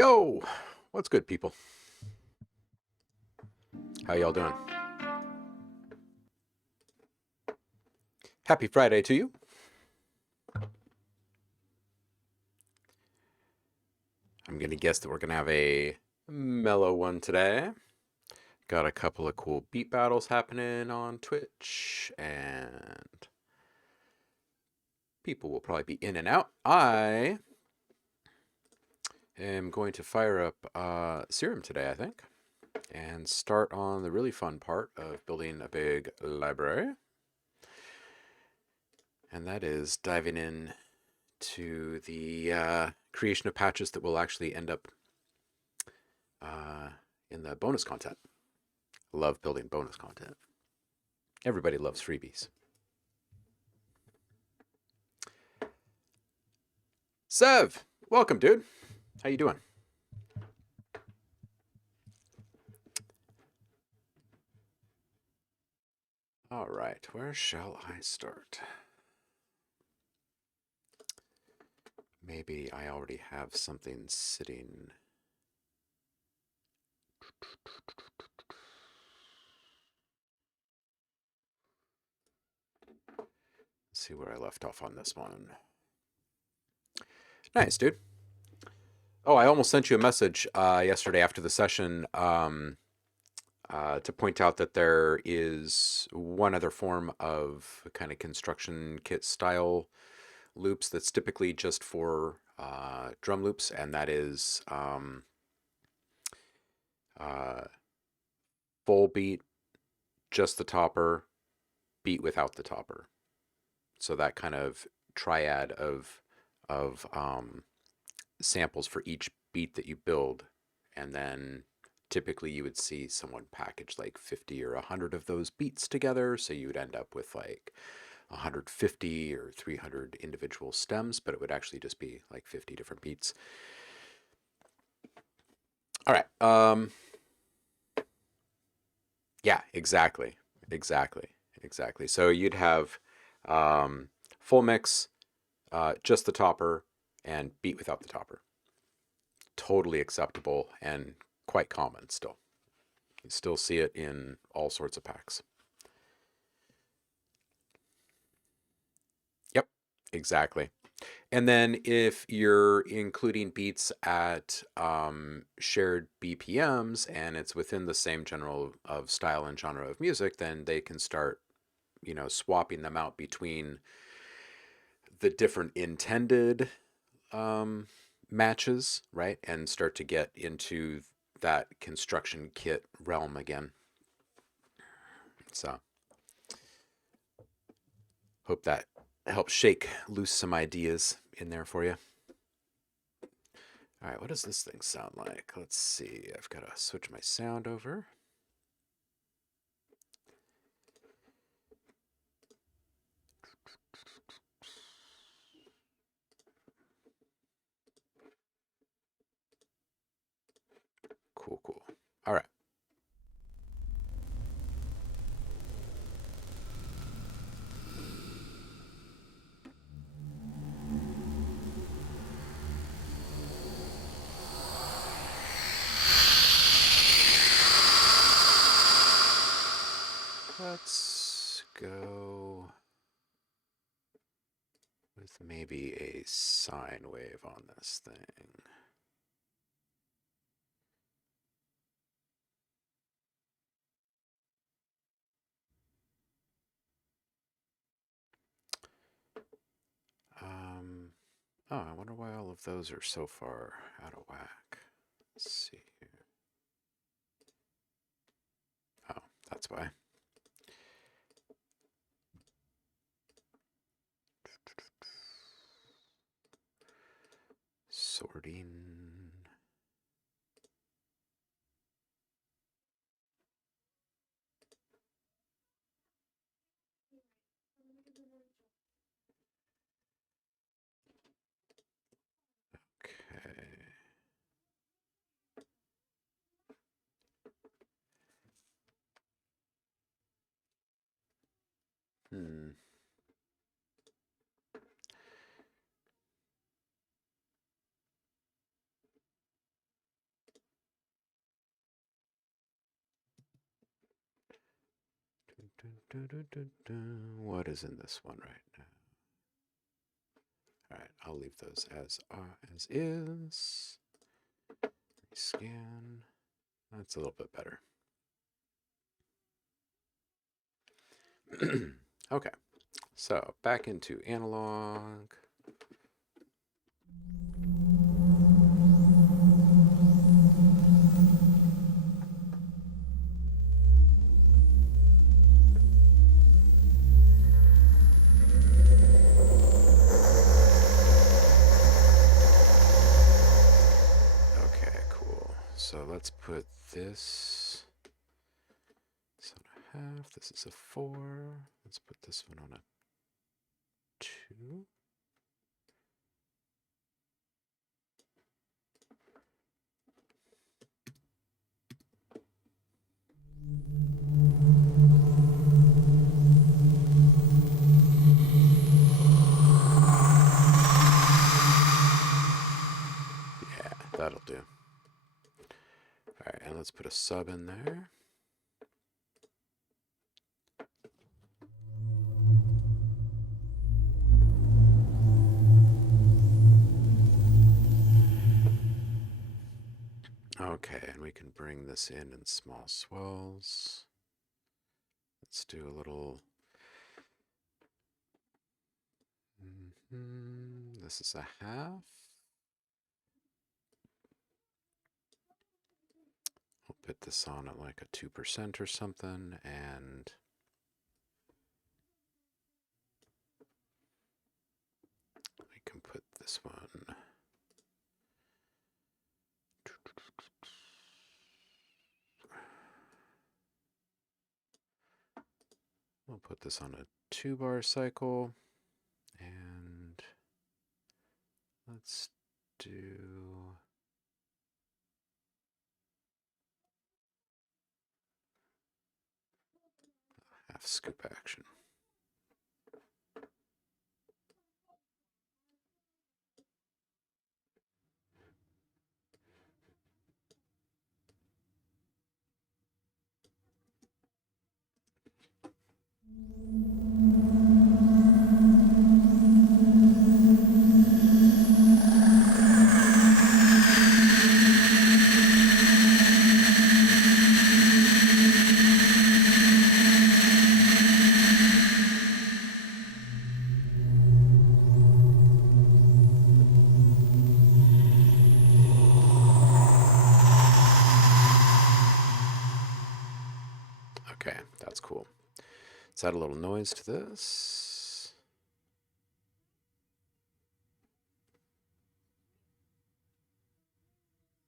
Yo, what's good, people? How y'all doing? Happy Friday to you. I'm going to guess that we're going to have a mellow one today. Got a couple of cool beat battles happening on Twitch, and people will probably be in and out. I am going to fire up Serum today, I think, and start on the really fun part of building a big library. And that is diving in to the creation of patches that will actually end up in the bonus content. Love building bonus content. Everybody loves freebies. Sev, welcome, dude. How you doing? All right, where shall I start? Maybe I already have something sitting. Let's see where I left off on this one. Nice, dude. Oh, I almost sent you a message yesterday after the session to point out that there is one other form of kind of construction kit style loops that's typically just for drum loops, and that is full beat, just the topper, beat without the topper. So that kind of triad of samples for each beat that you build, and then typically you would see someone package like 50 or 100 of those beats together, so you would end up with like 150 or 300 individual stems, but it would actually just be like 50 different beats. All right. Yeah, exactly. So you'd have full mix, just the topper, and beat without the topper. Totally acceptable and quite common still. You still see it in all sorts of packs. Yep, exactly. And then if you're including beats at shared BPMs and it's within the same general of style and genre of music, then they can start, swapping them out between the different intended matches, right? And start to get into that construction kit realm again. So hope that helps shake loose some ideas in there for you. All right, what does this thing sound like? Let's see. I've got to switch my sound over. Cool. All right. Let's go with maybe a sine wave on this thing. Oh, I wonder why all of those are so far out of whack. Let's see here. Oh, that's why. Sorting. Okay. What is in this one right now? All right, I'll leave those as is. Scan. That's a little bit better. Okay, so back into analog. Okay, cool. So let's put this on a half. This is a 4. Let's put this one on a 2. Yeah, that'll do. All right, and let's put a sub in there. Okay, and we can bring this in small swells. Let's do a little. This is a half. We'll put this on at like a 2% or something, and we can put this one. We'll put this on a 2-bar cycle, and let's do half scoop action. Okay, that's cool. Let's add a little noise to this.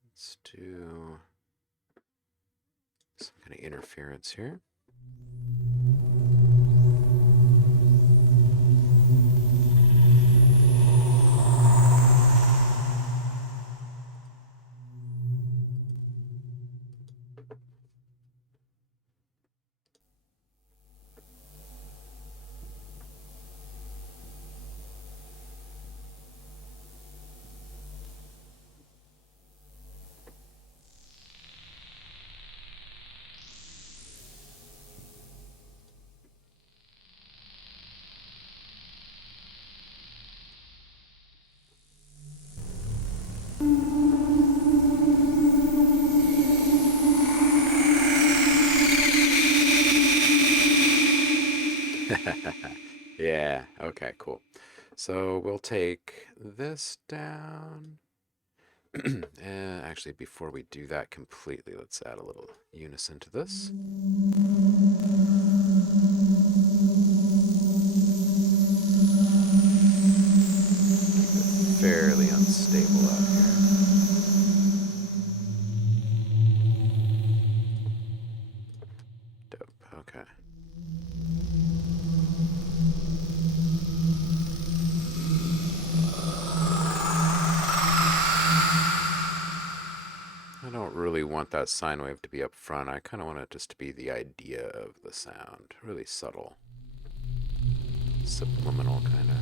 Let's do some kind of interference here. Yeah, okay, cool. So we'll take this down. And actually, before we do that completely, let's add a little unison to this. Keep it fairly unstable out here. Dope, okay. I don't really want that sine wave to be up front. I kind of want it just to be the idea of the sound. Really subtle. Subliminal, kind of.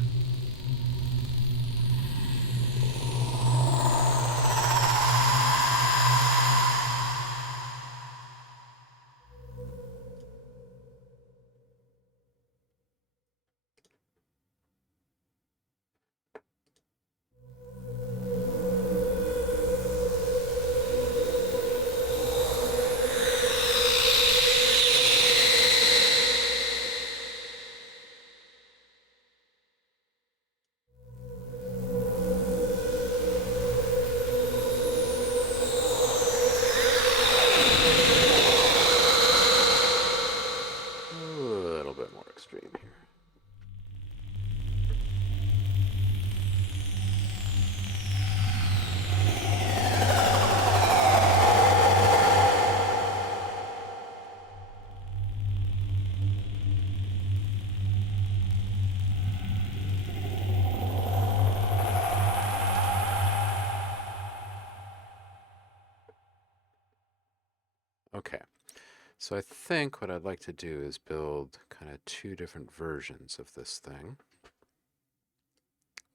So I think what I'd like to do is build kind of two different versions of this thing.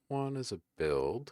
One is a build.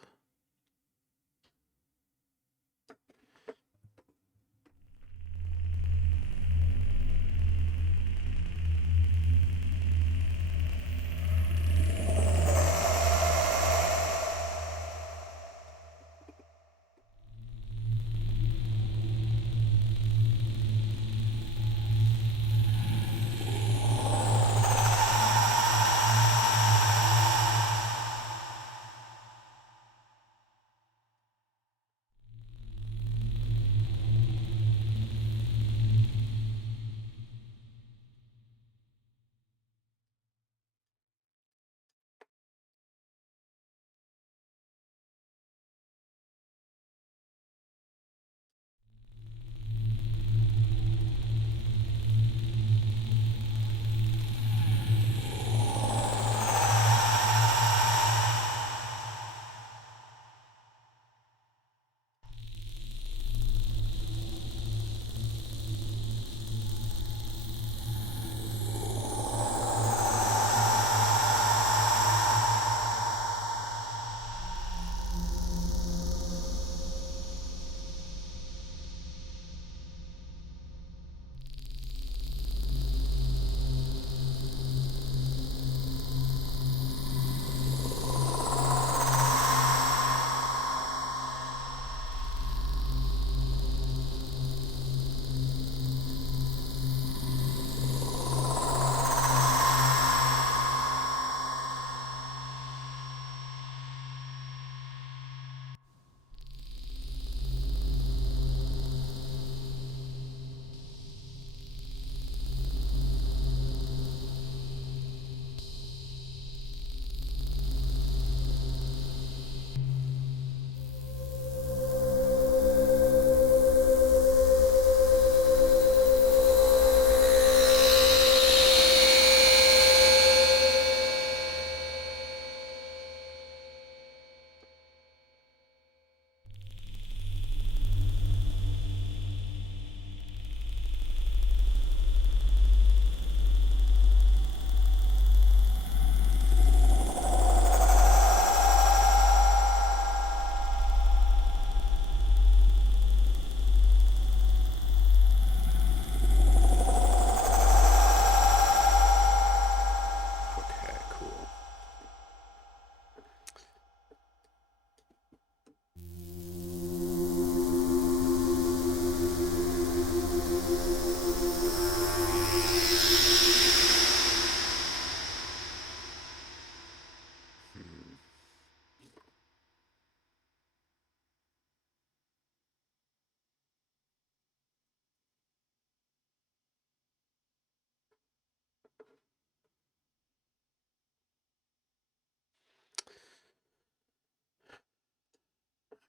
Okay, cool.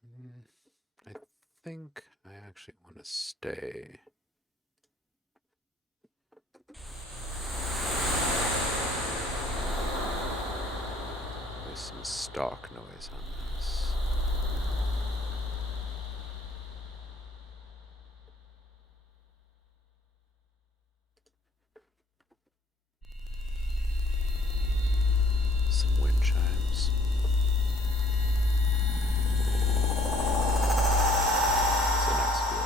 Hmm. I think I actually want to stay. With some stock noise on this. Some wind chimes. It's a nice feel.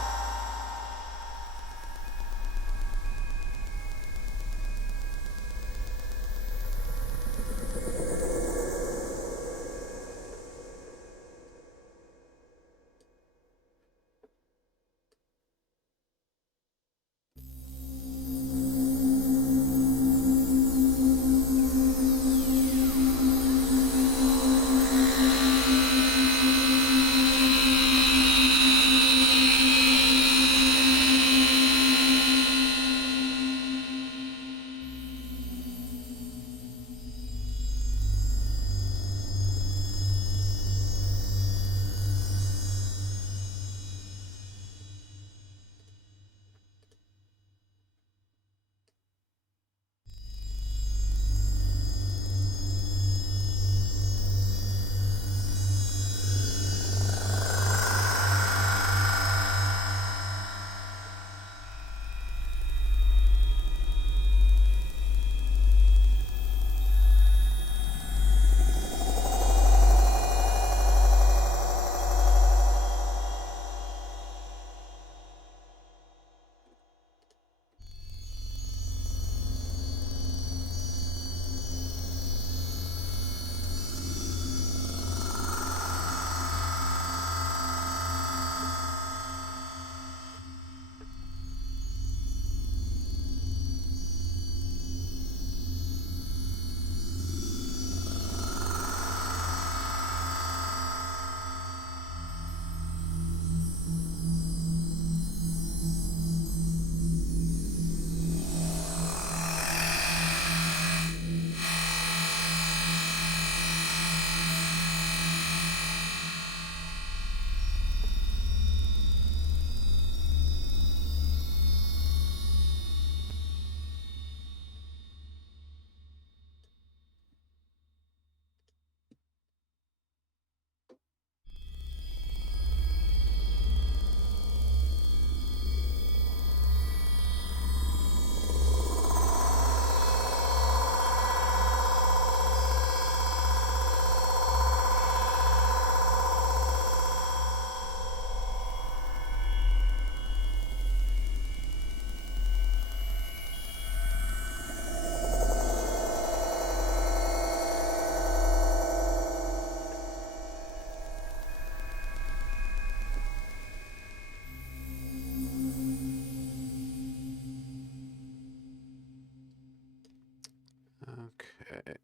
It's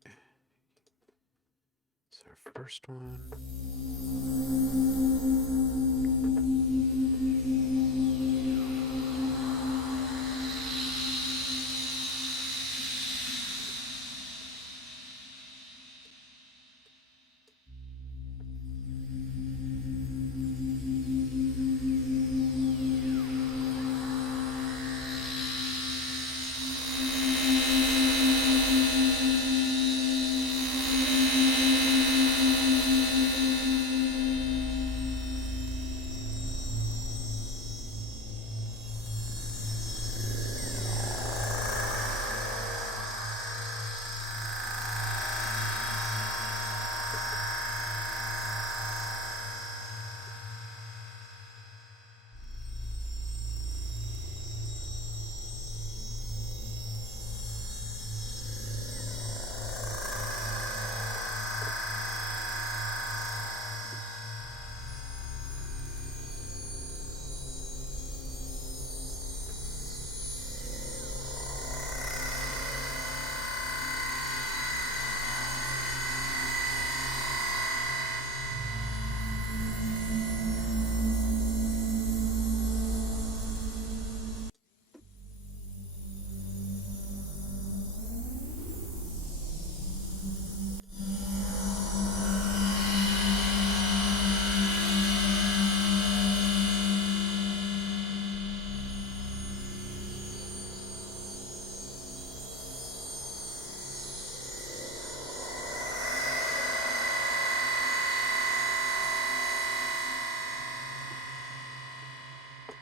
our first one.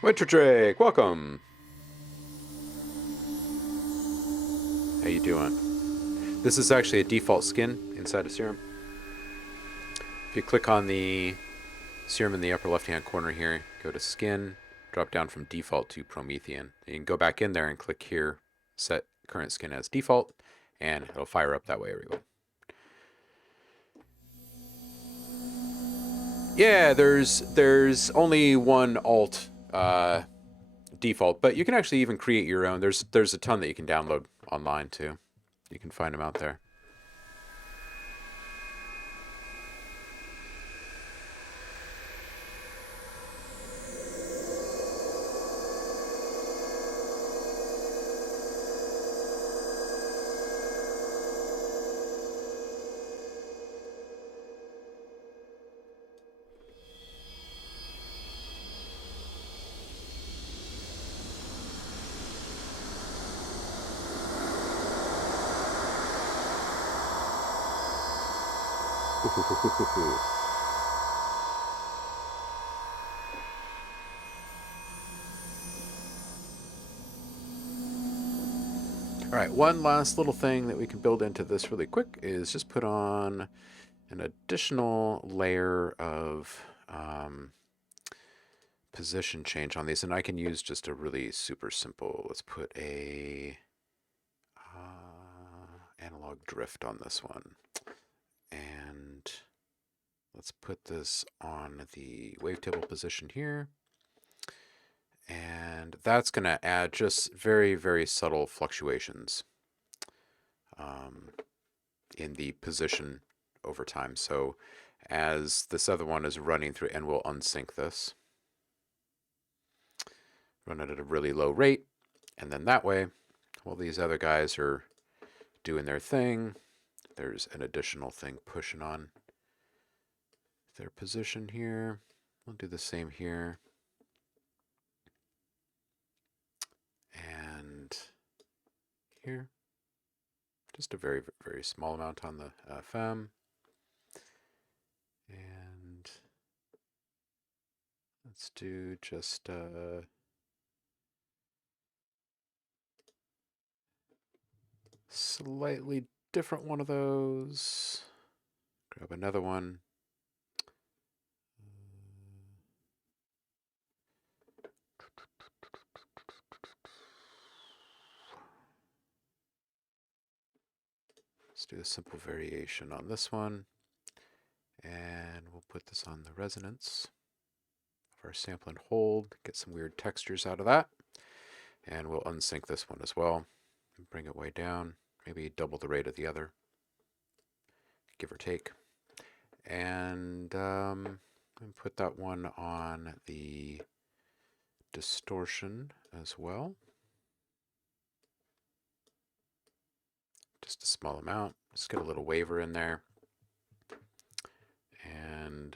Winter Drake, welcome. How you doing? This is actually a default skin inside of Serum. If you click on the Serum in the upper left-hand corner here, go to Skin, drop down from default to Promethean. You can go back in there and click here, set current skin as default, and it'll fire up that way, everyone. Yeah, there's only one alt default, but you can actually even create your own. There's a ton that you can download online too. You can find them out there. All right, one last little thing that we can build into this really quick is just put on an additional layer of position change on these, and I can use just a really super simple, let's put a analog drift on this one, and let's put this on the wavetable position here, and that's going to add just very, very subtle fluctuations in the position over time. So as this other one is running through, and we'll unsync this, run it at a really low rate, and then that way, while these other guys are doing their thing, there's an additional thing pushing on their position here. We'll do the same here. And here. Just a very, very small amount on the FM. And let's do just slightly different one of those. Grab another one. Let's do a simple variation on this one. And we'll put this on the resonance of our sample and hold, get some weird textures out of that. And we'll unsync this one as well. Bring it way down, maybe double the rate of the other. give or take. And put that one on the distortion as well. Just a small amount. Just get a little waver in there. And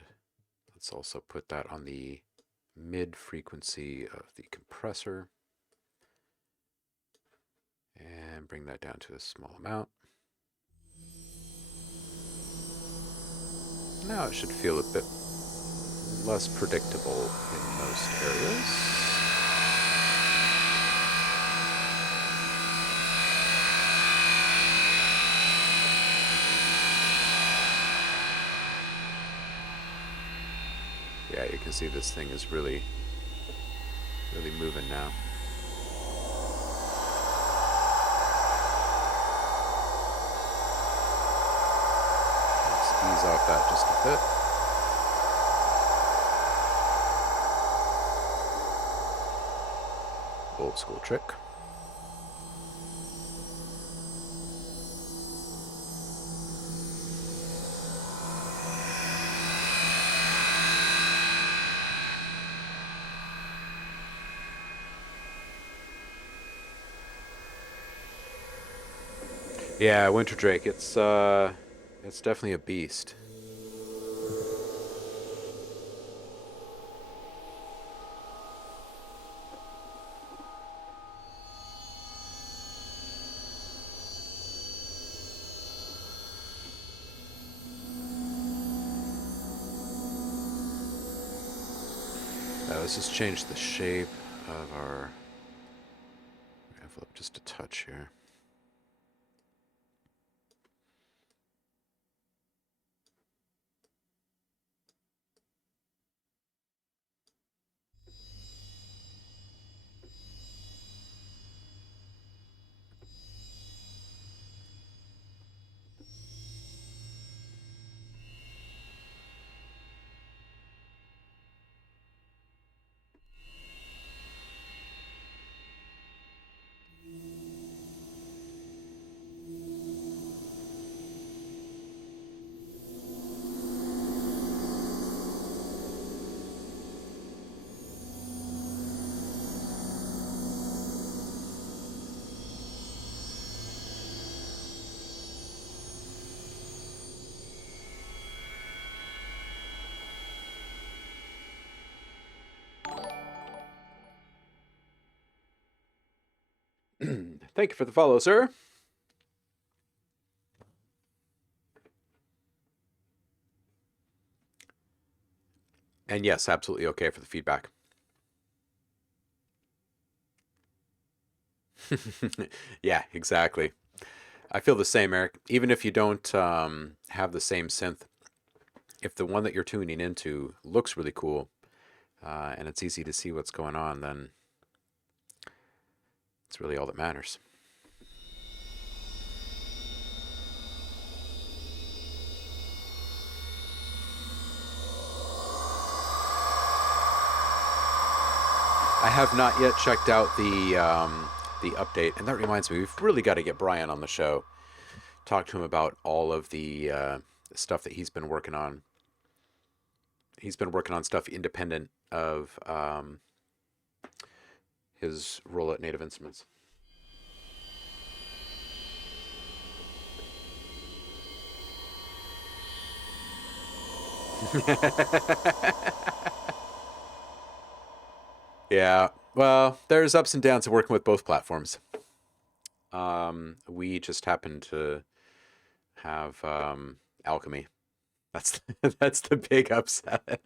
let's also put that on the mid frequency of the compressor. And bring that down to a small amount. Now it should feel a bit less predictable in most areas. Yeah, you can see this thing is really moving now. Let's ease off that just a bit. Old school trick. Yeah, Winter Drake, it's definitely a beast. Let's just change the shape of our envelope just a touch here. Thank you for the follow, sir. And yes, absolutely okay for the feedback. Yeah, exactly. I feel the same, Eric. Even if you don't have the same synth, if the one that you're tuning into looks really cool and it's easy to see what's going on, then it's really all that matters. I have not yet checked out the update, and that reminds me, we've really got to get Brian on the show. Talk to him about all of the stuff that he's been working on. He's been working on stuff independent of his role at Native Instruments. Yeah, well, there's ups and downs of working with both platforms. We just happen to have Alchemy. That's that's the big upset.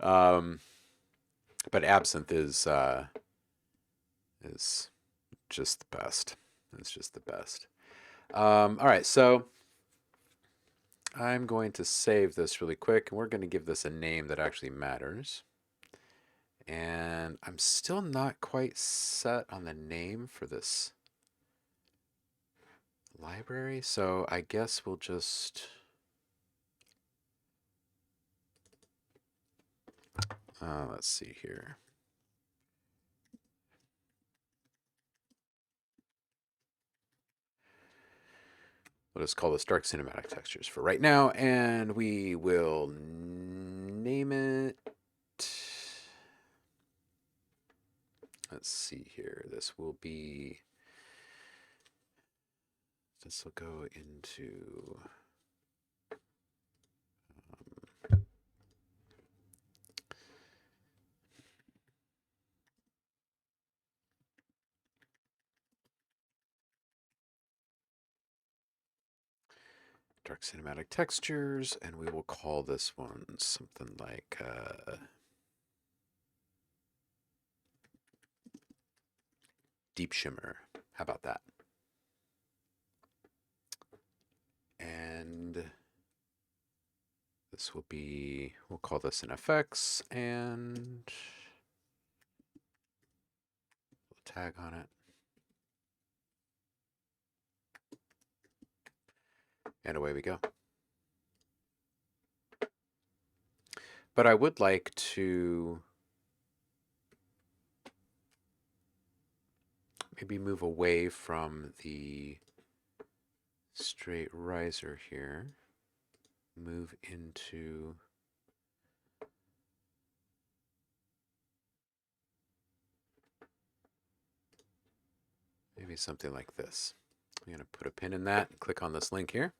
um, but Absinthe is just the best. It's just the best. All right, so I'm going to save this really quick, and we're going to give this a name that actually matters. And I'm still not quite set on the name for this library, so I guess we'll just let's see here. We'll just call this dark cinematic textures for right now, and we will name it. Let's see here. This will go into dark cinematic textures, and we will call this one something like deep shimmer. How about that? And this will be, we'll call this an FX, and we'll tag on it. And away we go. But I would like to maybe move away from the straight riser here. Move into maybe something like this. I'm going to put a pin in that and click on this link here.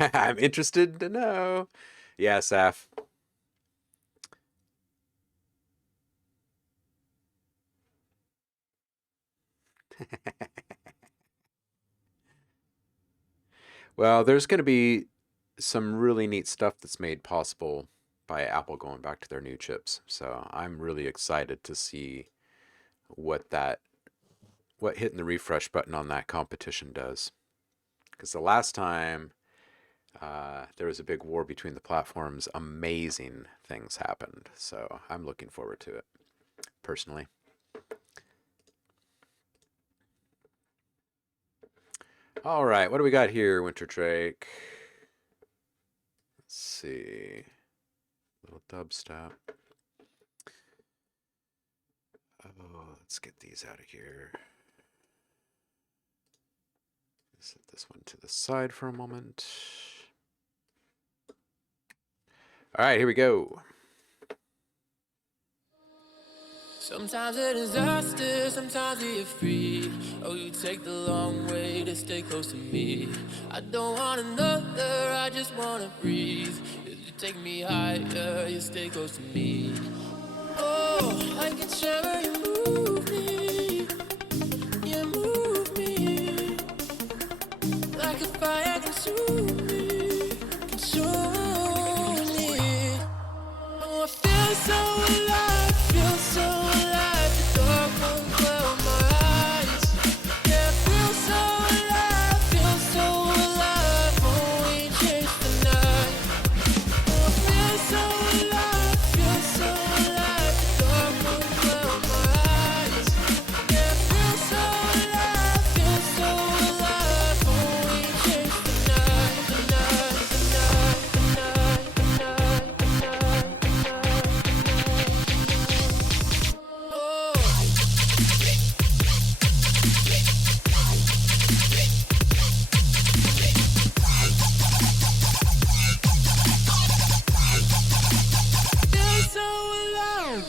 I'm interested to know. Yeah, Saf. Well, there's going to be some really neat stuff that's made possible by Apple going back to their new chips. So I'm really excited to see what hitting the refresh button on that competition does. Because the last time there was a big war between the platforms, amazing things happened. So I'm looking forward to it, personally. All right, what do we got here, Winter Drake? Let's see. Little dubstep. Oh, let's get these out of here. Set this one to the side for a moment. All right, here we go. Sometimes a disaster, sometimes you're free. Oh, you take the long way to stay close to me. I don't want another, I just wanna breathe. You take me higher, you stay close to me. Oh, I can tremor, you move me. You move me. Like a fire consume me. Consume me. Oh, I feel so alive, feel so alive. The dark won't cloud my eyes. Yeah, I feel so alive, feel so alive. Oh, we chase the night. Oh, I feel so alive, feel so alive. The dark won't cloud my eyes. Yeah, I feel so alive, feel so alive. Oh, we chase the night, the night, the night, the night, the night, the night, the night. Oh. Feel so alive.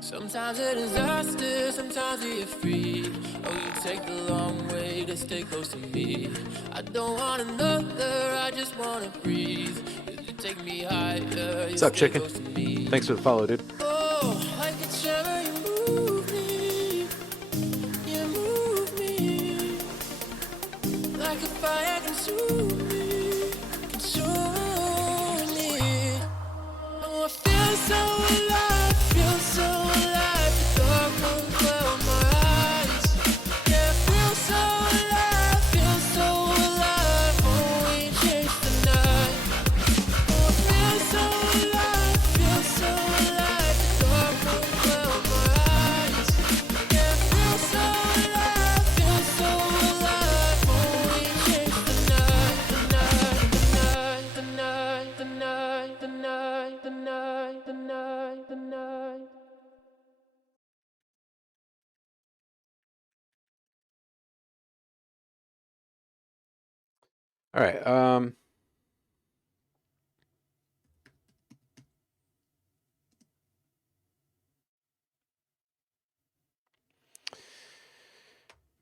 Sometimes a disaster, sometimes you're free. Oh, you take the long way to stay close to me. I don't want another, I just wanna breathe. You take me higher, you What's up, stay chicken? close to me. Thanks for the follow, dude. Oh, like a tremor, you move me, like a fire consume me. Oh, I feel so alive, the dark won't cloud my eyes. Yeah, I feel so alive, oh, we chase the night. Oh, I feel so alive, the dark won't cloud my eyes. Yeah, I feel so alive, oh, we chase the night, the night, the night, the night, the night, the night, the night, the night. All right.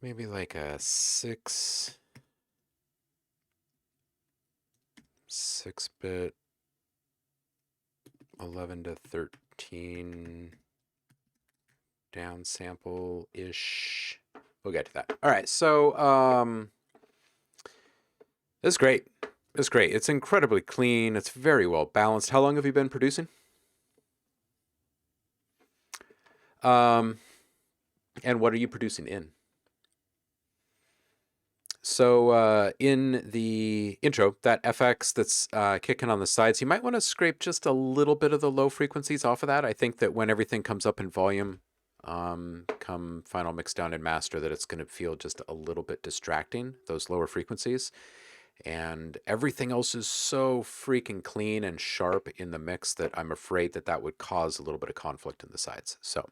Maybe like a 6-bit 11 to 13 downsample ish. We'll get to that. All right. So this is great. It's great. It's incredibly clean. It's very well balanced. How long have you been producing? And what are you producing in? So in the intro, that FX that's kicking on the sides, you might want to scrape just a little bit of the low frequencies off of that. I think that when everything comes up in volume, come final mix down and master, that it's going to feel just a little bit distracting, those lower frequencies. And everything else is so freaking clean and sharp in the mix that I'm afraid that that would cause a little bit of conflict in the sides. So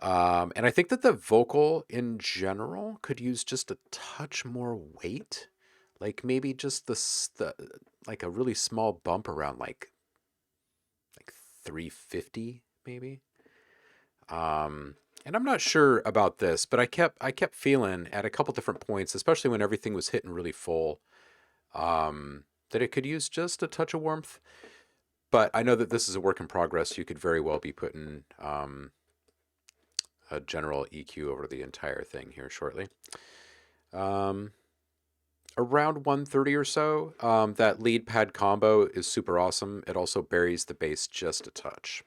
and I think that the vocal in general could use just a touch more weight, like maybe just the like a really small bump around like 350 maybe. And I'm not sure about this, but I kept feeling at a couple different points, especially when everything was hitting really full, that it could use just a touch of warmth. But I know that this is a work in progress. You could very well be putting a general EQ over the entire thing here shortly. Around 130 or so. That lead pad combo is super awesome. It also buries the bass just a touch.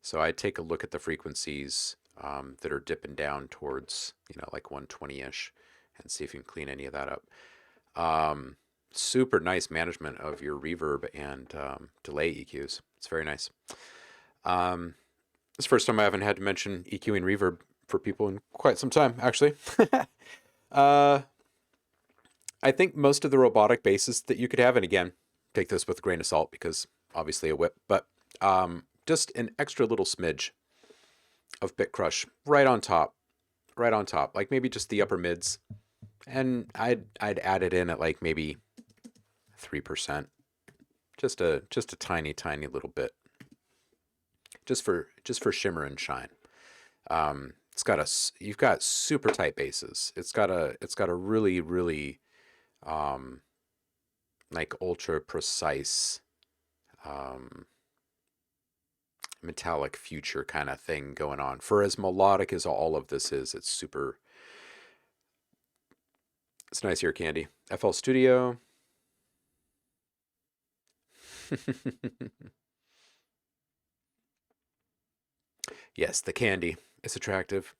So I'd take a look at the frequencies that are dipping down towards, like 120-ish and see if you can clean any of that up. Super nice management of your reverb and delay EQs. It's very nice. It's the first time I haven't had to mention EQing reverb for people in quite some time, actually. I think most of the robotic basses that you could have, and again, take this with a grain of salt because obviously a whip, but just an extra little smidge of bit crush right on top, like maybe just the upper mids, and I'd add it in at like maybe 3%, just a tiny little bit, just for shimmer and shine. You've got super tight basses. It's got a really like ultra precise metallic future kind of thing going on. For as melodic as all of this is, it's nice ear candy. FL Studio. Yes, the candy is attractive.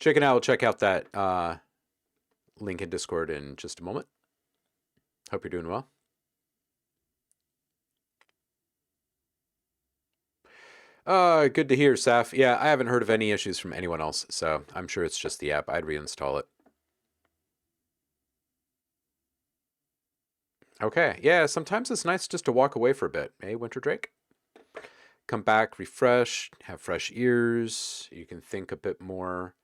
Check out that link in Discord in just a moment. Hope you're doing well. Good to hear, Saf. Yeah, I haven't heard of any issues from anyone else, so I'm sure it's just the app. I'd reinstall it. Okay, yeah, sometimes it's nice just to walk away for a bit. Hey, Winter Drake? Come back, refresh, have fresh ears. You can think a bit more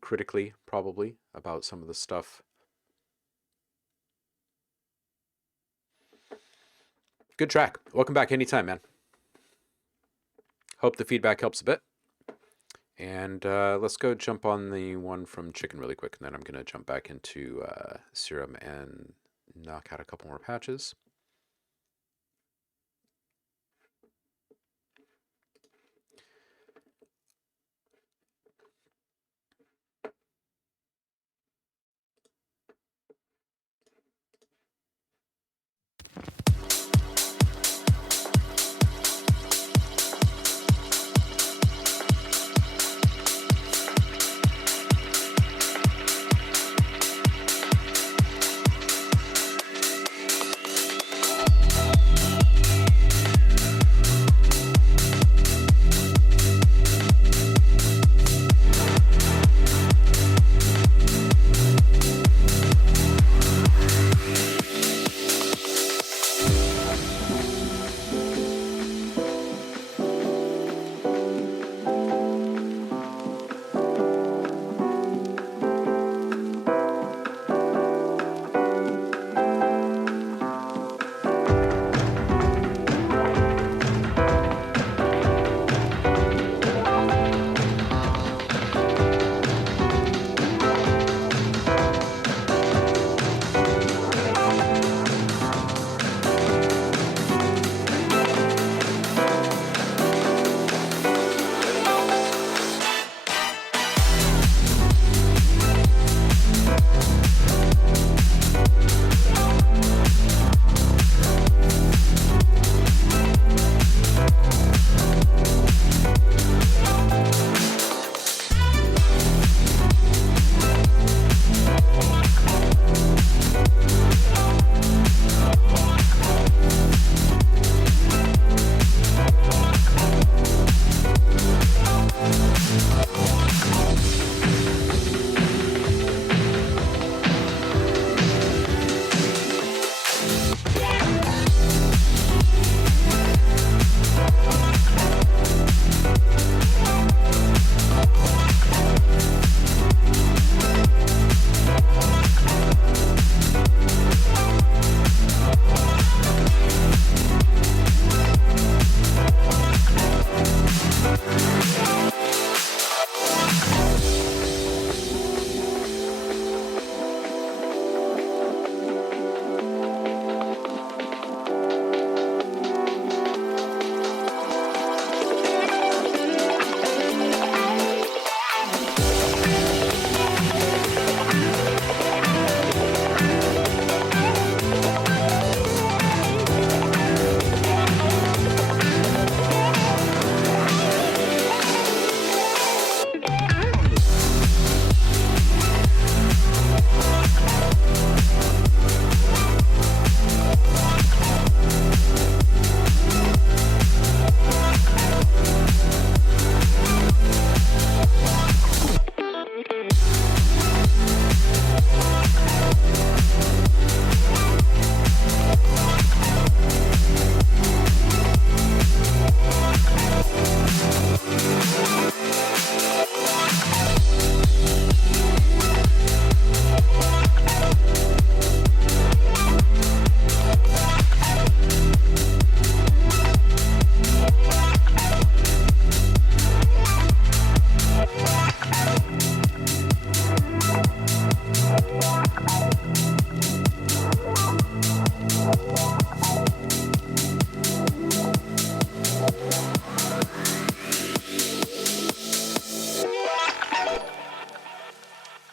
critically, probably, about some of the stuff. Good track. Welcome back anytime, man. Hope the feedback helps a bit. And let's go jump on the one from Chicken really quick, and then I'm going to jump back into Serum and knock out a couple more patches.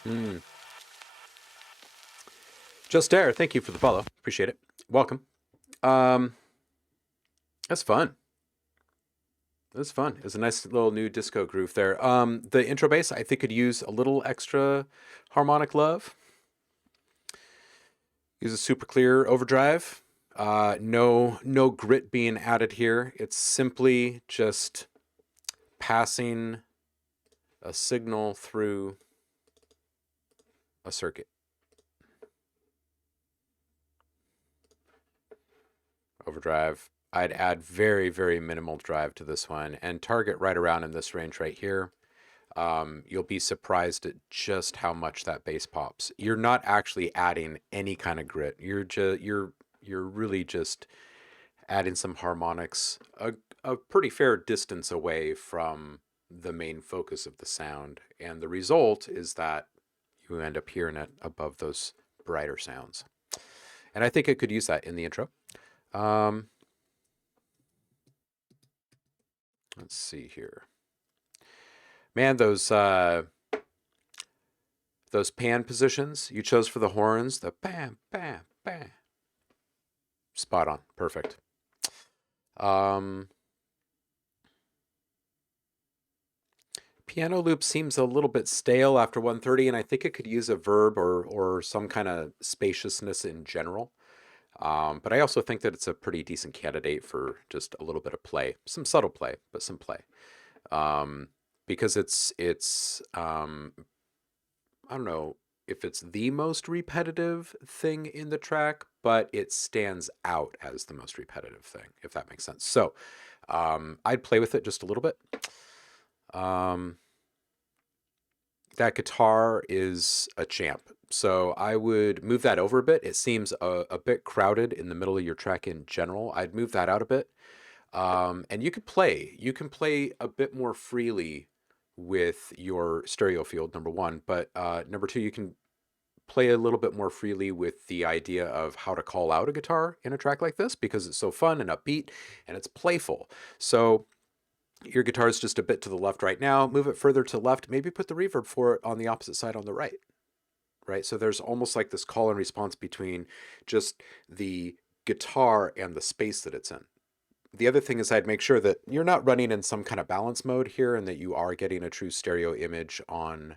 Mm. Just Air, thank you for the follow. Appreciate it. Welcome. Um, that's fun. That's fun. It's a nice little new disco groove there. The intro bass, I think, could use a little extra harmonic love. Use a super clear overdrive. No grit being added here. It's simply just passing a signal through a circuit. Overdrive. I'd add very, very minimal drive to this one and target right around in this range right here. You'll be surprised at just how much that bass pops. You're not actually adding any kind of grit. You're really just adding some harmonics a pretty fair distance away from the main focus of the sound. And the result is that you end up hearing it above those brighter sounds. And I think it could use that in the intro. Um, let's see here. Man, those pan positions you chose for the horns, the bam, bam, bam. Spot on. Perfect. Piano loop seems a little bit stale after 130, and I think it could use a verb or some kind of spaciousness in general. But I also think that it's a pretty decent candidate for just a little bit of play, some subtle play, but some play. Because it's I don't know if it's the most repetitive thing in the track, but it stands out as the most repetitive thing, if that makes sense. So I'd play with it just a little bit. That guitar is a champ. So I would move that over a bit. It seems a bit crowded in the middle of your track in general. I'd move that out a bit. And you can play a bit more freely with your stereo field, number one. But number two, you can play a little bit more freely with the idea of how to call out a guitar in a track like this, because it's so fun and upbeat and it's playful. So your guitar is just a bit to the left right now. Move it further to the left. Maybe put the reverb for it on the opposite side on the right. Right? So there's almost like this call and response between just the guitar and the space that it's in. The other thing is I'd make sure that you're not running in some kind of balance mode here and that you are getting a true stereo image on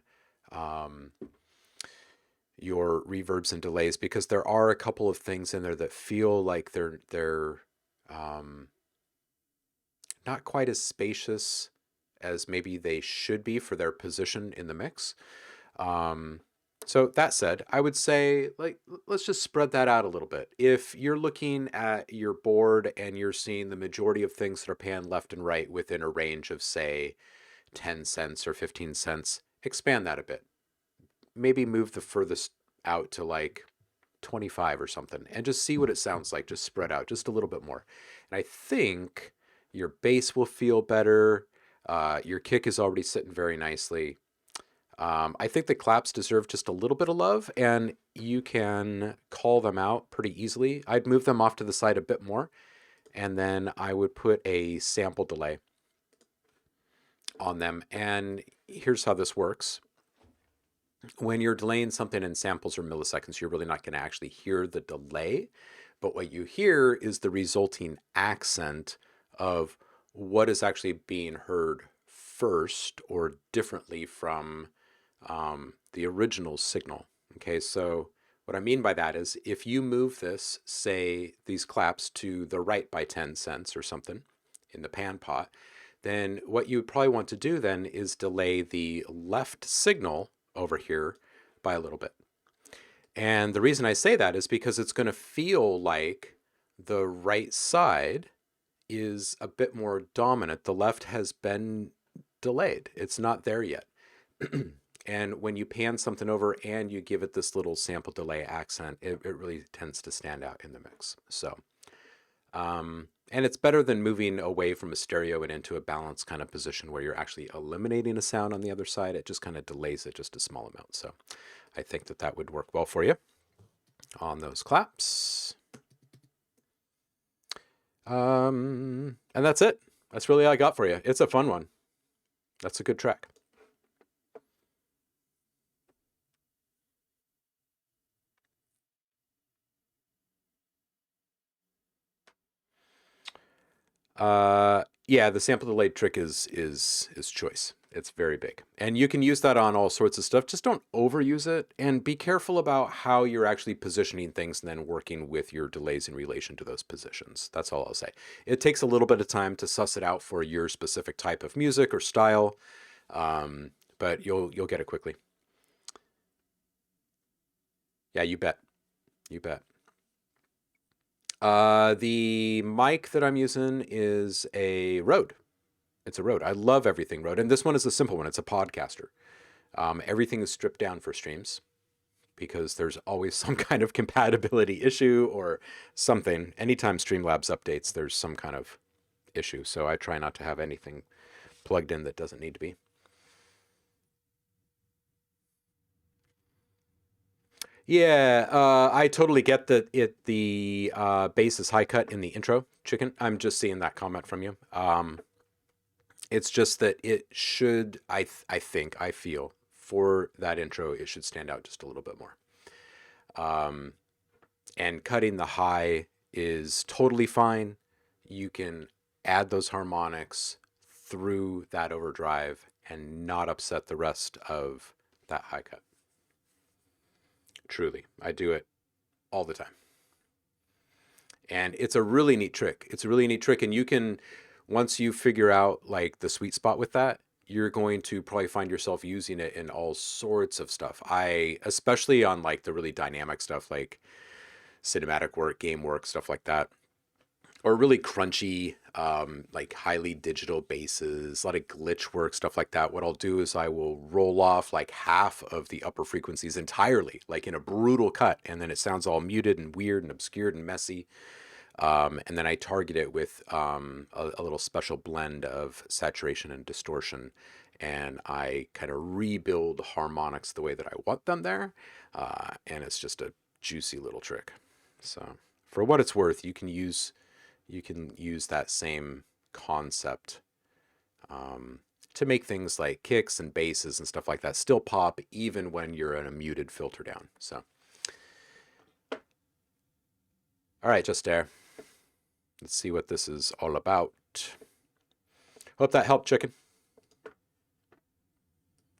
your reverbs and delays, because there are a couple of things in there that feel like they're not quite as spacious as maybe they should be for their position in the mix. So that said, I would say, like, let's just spread that out a little bit. If you're looking at your board and you're seeing the majority of things that are panned left and right within a range of, say, 10 cents or 15 cents, expand that a bit. Maybe move the furthest out to like 25 or something and just see what it sounds like. Just spread out just a little bit more. And I think your bass will feel better. Your kick is already sitting very nicely. I think the claps deserve just a little bit of love, and you can call them out pretty easily. I'd move them off to the side a bit more, and then I would put a sample delay on them. And here's how this works. When you're delaying something in samples or milliseconds, you're really not going to actually hear the delay, but what you hear is the resulting accent of what is actually being heard first or differently from the original signal. Okay, so what I mean by that is if you move this, say these claps to the right by 10 cents or something in the pan pot, then what you would probably want to do then is delay the left signal over here by a little bit. And the reason I say that is because it's going to feel like the right side is a bit more dominant. The left has been delayed. It's not there yet. And when you pan something over and you give it this little sample delay accent, it really tends to stand out in the mix. So, and it's better than moving away from a stereo and into a balanced kind of position where you're actually eliminating a sound on the other side. It just kind of delays it just a small amount. So I think that that would work well for you on those claps. And that's it. That's really all I got for you. It's a fun one. That's a good track. Yeah, the sample delayed trick is choice. It's very big. And you can use that on all sorts of stuff. Just don't overuse it, and be careful about how you're actually positioning things and then working with your delays in relation to those positions. That's all I'll say. It takes a little bit of time to suss it out for your specific type of music or style, but you'll get it quickly. Yeah, you bet. You bet. The mic that I'm using is a Rode. It's a Rode. I love everything Rode. And this one is a simple one. It's a podcaster. Everything is stripped down for streams because there's always some kind of compatibility issue or something. Anytime Streamlabs updates, there's some kind of issue. So I try not to have anything plugged in that doesn't need to be. Yeah, I totally get that the bass is high cut in the intro, Chicken. I'm just seeing that comment from you. It's just that it should, I think, I feel, for that intro, it should stand out just a little bit more. And cutting the high is totally fine. You can add those harmonics through that overdrive and not upset the rest of that high cut. Truly, I do it all the time. And it's a really neat trick. It's a really neat trick. And you can, once you figure out like the sweet spot with that, you're going to probably find yourself using it in all sorts of stuff. Especially on like the really dynamic stuff, like cinematic work, game work, stuff like that, or really crunchy, like highly digital basses, a lot of glitch work, stuff like that. What I'll do is I will roll off like half of the upper frequencies entirely, like in a brutal cut, and then it sounds all muted and weird and obscured and messy. And then I target it with a little special blend of saturation and distortion, and I kind of rebuild harmonics the way that I want them there, and it's just a juicy little trick. So for what it's worth, you can use that same concept to make things like kicks and basses and stuff like that still pop even when you're in a muted filter down. So, all right, just there. Let's see what this is all about. Hope that helped, Chicken.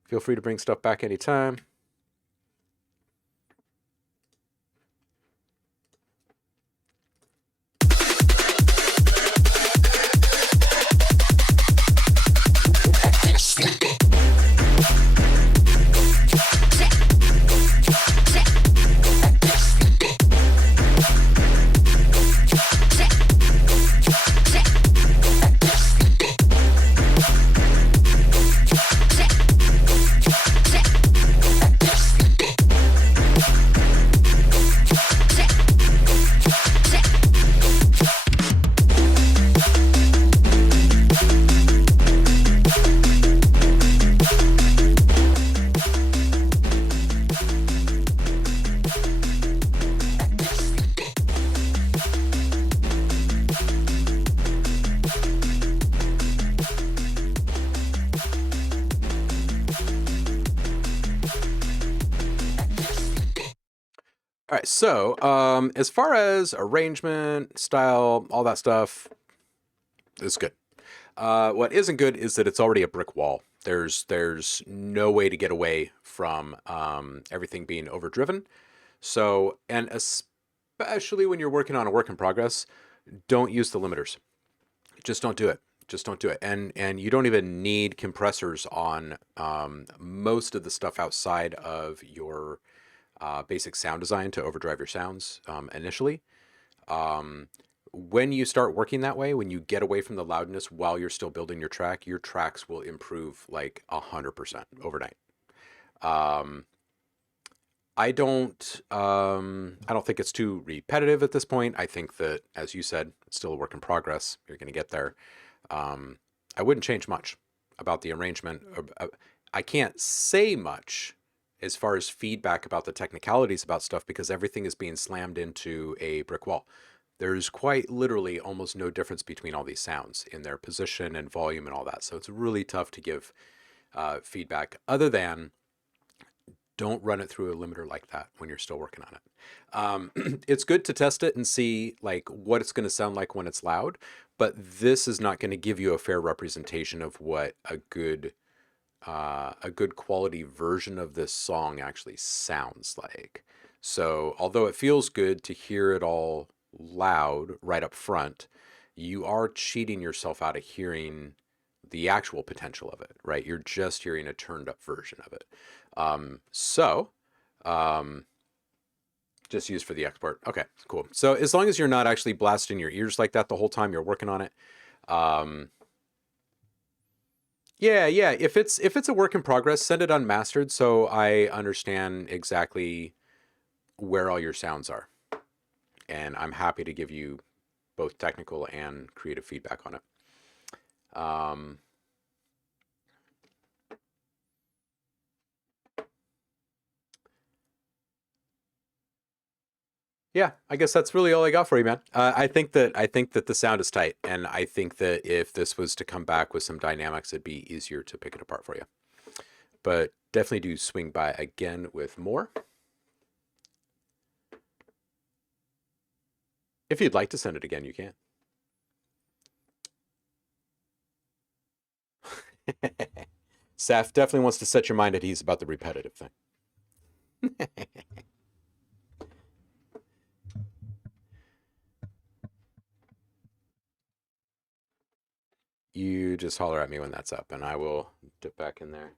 Feel free to bring stuff back anytime. All right, so as far as arrangement, style, all that stuff is good. What isn't good is that it's already a brick wall. There's no way to get away from everything being overdriven. So, and especially when you're working on a work in progress, don't use the limiters. Just don't do it. Just don't do it. And you don't even need compressors on most of the stuff outside of your basic sound design to overdrive your sounds initially. When you start working that way, when you get away from the loudness while you're still building your tracks will improve like 100% overnight. I don't think it's too repetitive at this point. I think that, as you said, it's still a work in progress. You're going to get there. I wouldn't change much about the arrangement. I can't say much as far as feedback about the technicalities about stuff because everything is being slammed into a brick wall. There's quite literally almost no difference between all these sounds in their position and volume and all that. So it's really tough to give feedback other than don't run it through a limiter like that when you're still working on it. It's good to test it and see like what it's going to sound like when it's loud, but this is not going to give you a fair representation of what a good quality version of this song actually sounds like. So although it feels good to hear it all loud right up front, you are cheating yourself out of hearing the actual potential of it, right? You're just hearing a turned up version of it. Just used for the export. Okay, cool. So as long as you're not actually blasting your ears like that the whole time you're working on it, yeah. If it's a work in progress, send it unmastered so I understand exactly where all your sounds are. And I'm happy to give you both technical and creative feedback on it. Yeah, I guess that's really all I got for you, man. I think that the sound is tight, and I think that if this was to come back with some dynamics, it'd be easier to pick it apart for you. But definitely do swing by again with more. If you'd like to send it again, you can. Saf definitely wants to set your mind at ease about the repetitive thing. You just holler at me when that's up, and I will dip back in there.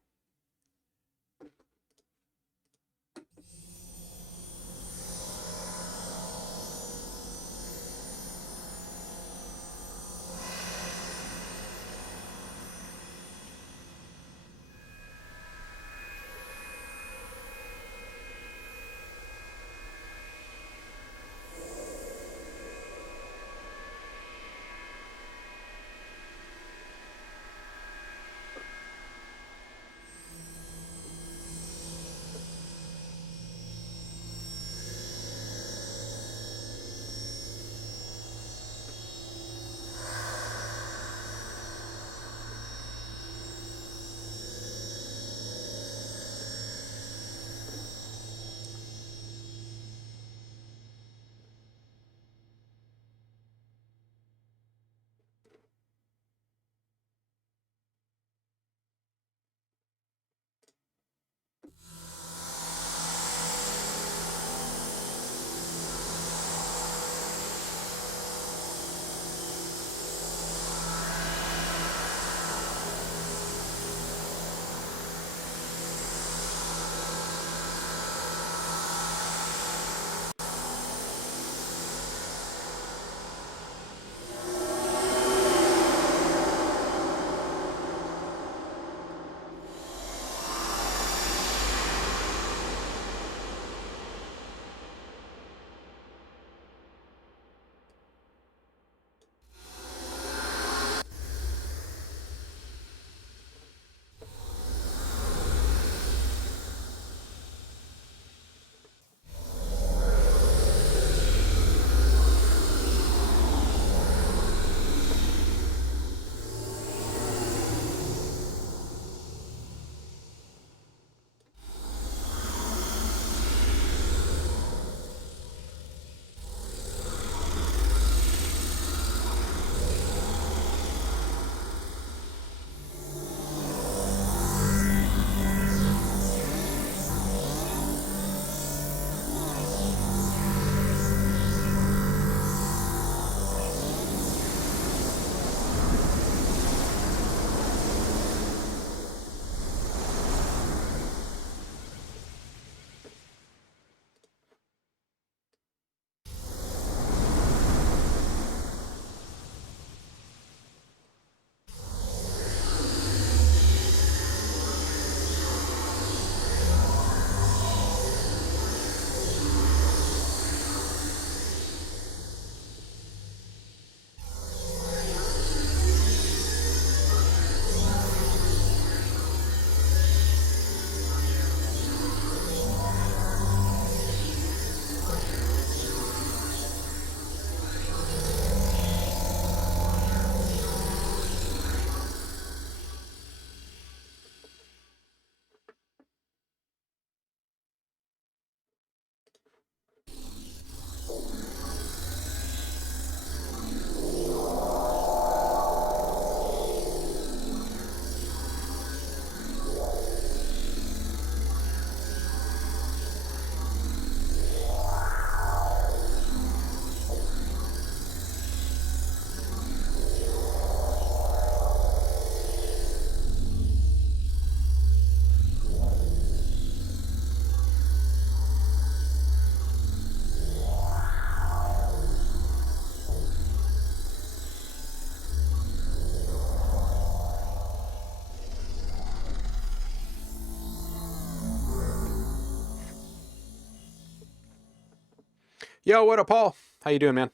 Yo, what up, Paul? How you doing, man?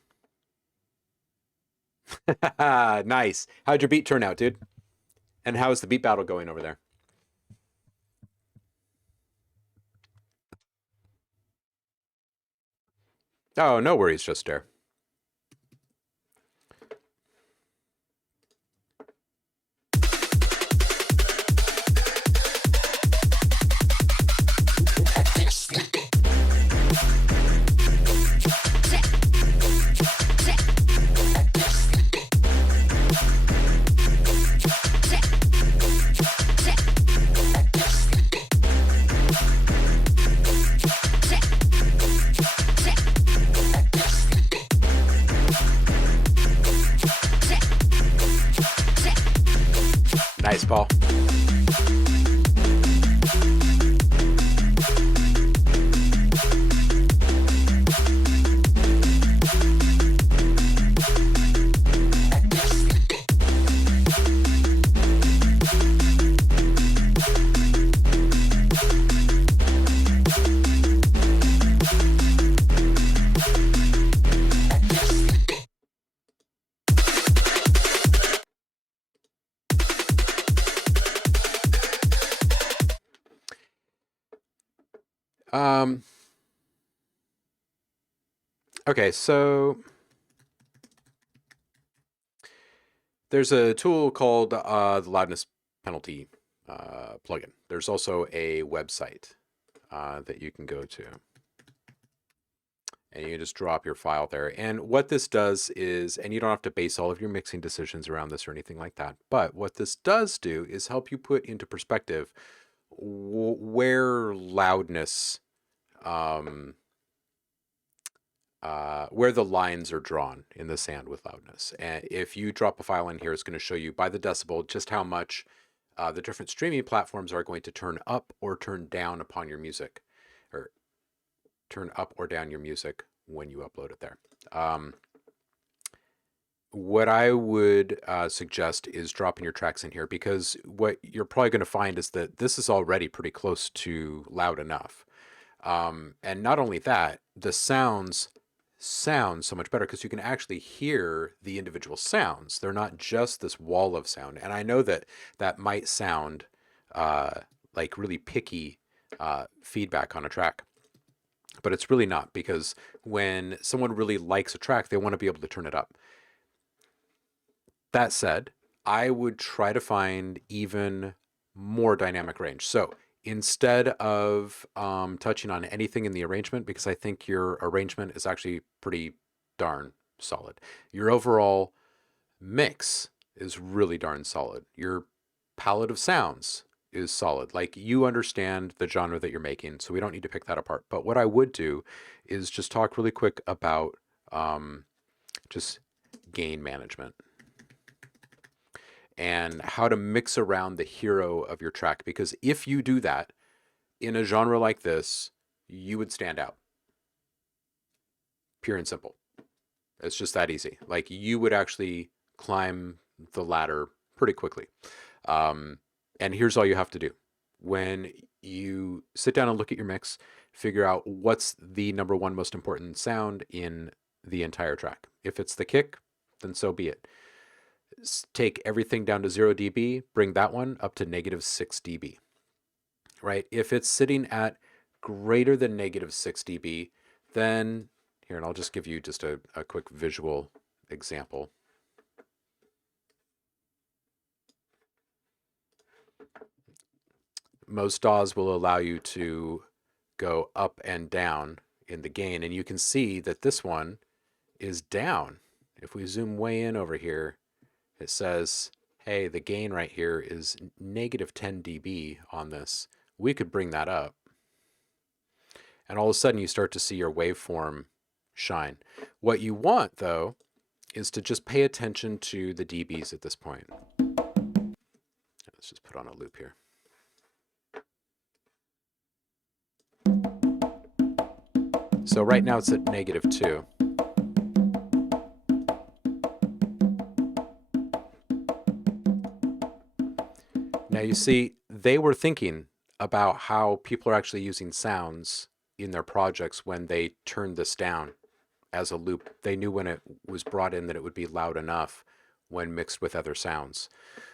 Nice. How'd your beat turn out, dude? And how is the beat battle going over there? Oh, no worries, just stare. Nice, Paul. Um, okay, so there's a tool called the loudness penalty plugin. There's also a website that you can go to. And you just drop your file there. And what this does is, and you don't have to base all of your mixing decisions around this or anything like that, but what this does do is help you put into perspective where loudness, where the lines are drawn in the sand with loudness. And if you drop a file in here, it's going to show you by the decibel just how much the different streaming platforms are going to turn up or turn down upon your music, or turn up or down your music when you upload it there. What I would suggest is dropping your tracks in here, because what you're probably going to find is that this is already pretty close to loud enough. And not only that, the sounds sound so much better because you can actually hear the individual sounds. They're not just this wall of sound. And I know that that might sound like really picky feedback on a track, but it's really not, because when someone really likes a track, they want to be able to turn it up. That said, I would try to find even more dynamic range. So instead of touching on anything in the arrangement, because I think your arrangement is actually pretty darn solid, your overall mix is really darn solid. Your palette of sounds is solid. Like, you understand the genre that you're making, so we don't need to pick that apart. But what I would do is just talk really quick about just gain management and how to mix around the hero of your track. Because if you do that in a genre like this, you would stand out. Pure and simple. It's just that easy. Like, you would actually climb the ladder pretty quickly. And here's all you have to do. When you sit down and look at your mix, figure out what's the number one most important sound in the entire track. If it's the kick, then so be it. Take everything down to 0 dB, bring that one up to -6 dB, right? If it's sitting at greater than -6 dB, then here, and I'll just give you just a quick visual example. Most DAWs will allow you to go up and down in the gain, and you can see that this one is down. If we zoom way in over here, it says, hey, the gain right here is -10 dB on this. We could bring that up. And all of a sudden you start to see your waveform shine. What you want, though, is to just pay attention to the dBs at this point. Let's just put on a loop here. So right now it's at -2. Now you see, they were thinking about how people are actually using sounds in their projects when they turned this down as a loop. They knew when it was brought in that it would be loud enough when mixed with other sounds.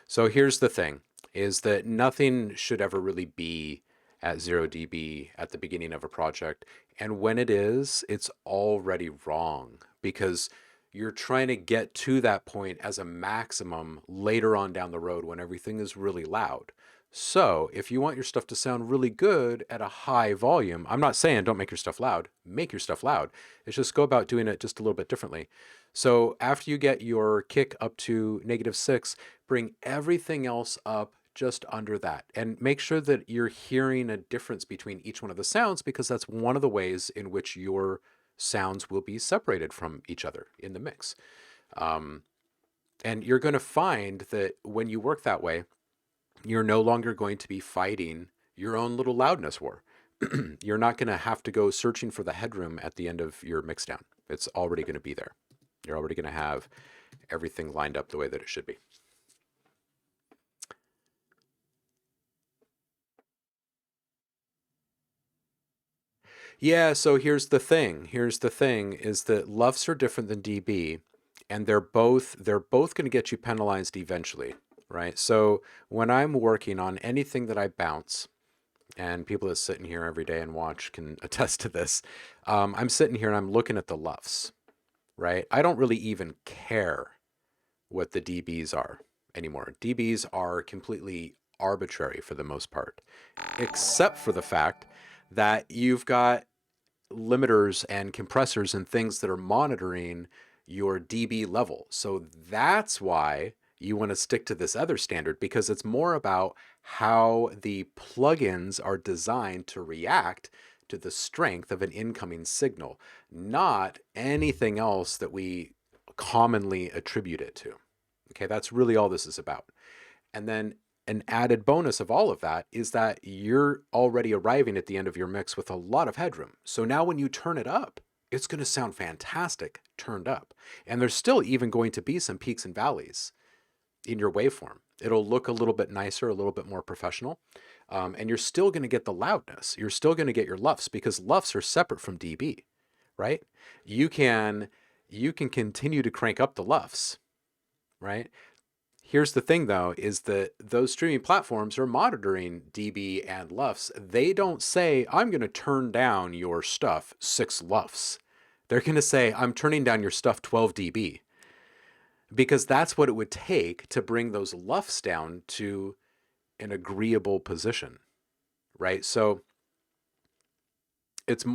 So here's the thing, is that nothing should ever really be at 0 dB at the beginning of a project. And when it is, it's already wrong because you're trying to get to that point as a maximum later on down the road when everything is really loud. So if you want your stuff to sound really good at a high volume, I'm not saying don't make your stuff loud, make your stuff loud. It's just go about doing it just a little bit differently. So after you get your kick up to -6, bring everything else up just under that and make sure that you're hearing a difference between each one of the sounds, because that's one of the ways in which your sounds will be separated from each other in the mix. And you're going to find that when you work that way, you're no longer going to be fighting your own little loudness war. You're not going to have to go searching for the headroom at the end of your mixdown. It's already going to be there. You're already going to have everything lined up the way that it should be. Yeah, so here's the thing. Here's the thing is that LUFS are different than dB, and they're both going to get you penalized eventually, right? So when I'm working on anything that I bounce, and people that sit in here every day and watch can attest to this, I'm sitting here and I'm looking at the LUFS, right? I don't really even care what the dBs are anymore. dBs are completely arbitrary for the most part, except for the fact that you've got limiters and compressors and things that are monitoring your dB level. So that's why you want to stick to this other standard, because it's more about how the plugins are designed to react to the strength of an incoming signal, not anything else that we commonly attribute it to. Okay, that's really all this is about. And then an added bonus of all of that is that you're already arriving at the end of your mix with a lot of headroom. So now when you turn it up, it's going to sound fantastic turned up. And there's still even going to be some peaks and valleys in your waveform. It'll look a little bit nicer, a little bit more professional. And you're still going to get the loudness. You're still going to get your LUFS, because LUFS are separate from dB, right? You can continue to crank up the LUFS, right? Here's the thing, though, is that those streaming platforms are monitoring dB and LUFS. They don't say, I'm going to turn down your stuff 6 LUFS. They're going to say, I'm turning down your stuff 12 dB. Because that's what it would take to bring those LUFS down to an agreeable position, right? So it's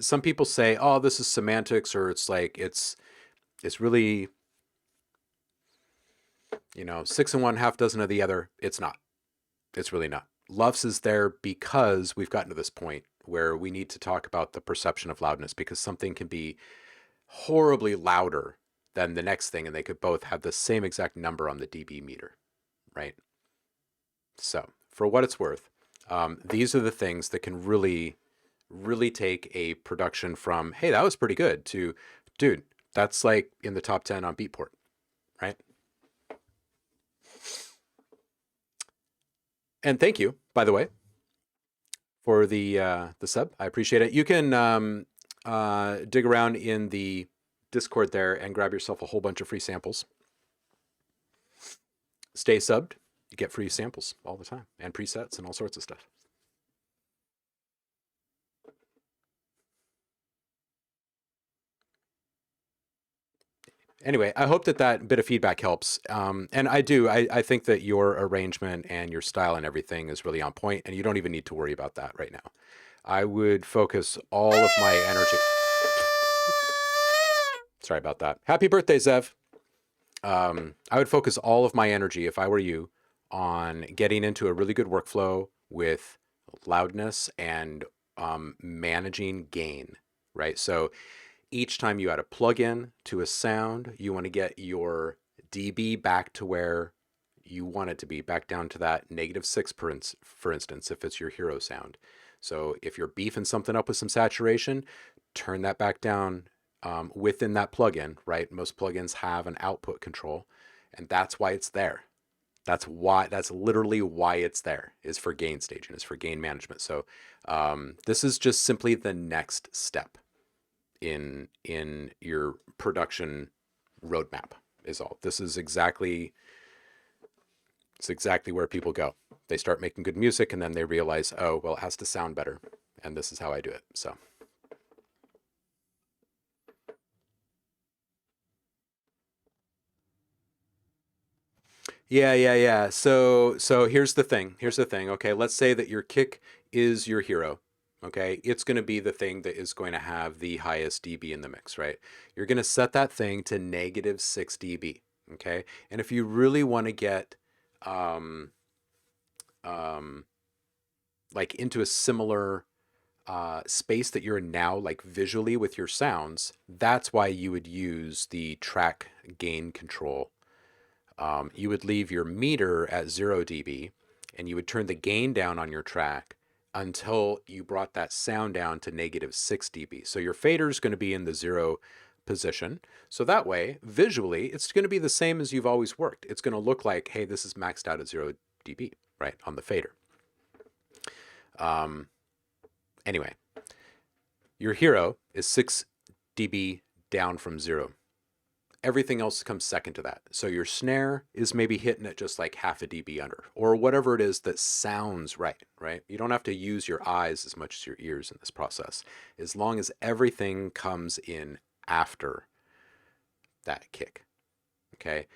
some people say, oh, this is semantics, or it's like, it's really, 6 and 1, half dozen of the other. It's not. It's really not. LUFS is there because we've gotten to this point where we need to talk about the perception of loudness, because something can be horribly louder than the next thing, and they could both have the same exact number on the dB meter, right? So for what it's worth, these are the things that can really, really take a production from, hey, that was pretty good, to, dude, that's like in the top 10 on Beatport, right? And thank you, by the way, for the sub. I appreciate it. You can dig around in the Discord there and grab yourself a whole bunch of free samples. Stay subbed. You get free samples all the time, and presets and all sorts of stuff. Anyway, I hope that that bit of feedback helps. And I think that your arrangement and your style and everything is really on point, and you don't even need to worry about that right now. I would focus all of my energy. Sorry about that. Happy birthday, Zev. I would focus all of my energy, if I were you, on getting into a really good workflow with loudness and managing gain, right? So each time you add a plugin to a sound, you want to get your dB back to where you want it to be, back down to that -6, for instance, if it's your hero sound. So if you're beefing something up with some saturation, turn that back down within that plugin, right? Most plugins have an output control, and that's why it's there. That's literally why it's there, is for gain staging, is for gain management. So this is just simply the next step in your production roadmap is all. This is exactly where people go. They start making good music, and then they realize, oh, well, it has to sound better, and this is how I do it. So yeah. So here's the thing. Here's the thing. Okay, let's say that your kick is your hero. Okay, it's going to be the thing that is going to have the highest dB in the mix, right? You're going to set that thing to -6 dB. Okay, and if you really want to get um, um, like into a similar space that you're in now, like visually with your sounds, that's why you would use the track gain control. You would leave your meter at 0 dB and you would turn the gain down on your track until you brought that sound down to -6 dB. So your fader is going to be in the 0 position. So that way, visually, it's going to be the same as you've always worked. It's going to look like, hey, this is maxed out at 0 dB, right, on the fader. Anyway, your hero is 6 dB down from 0. Everything else comes second to that. So your snare is maybe hitting it just like half a dB under, or whatever it is that sounds right, right? You don't have to use your eyes as much as your ears in this process, as long as everything comes in after that kick, okay?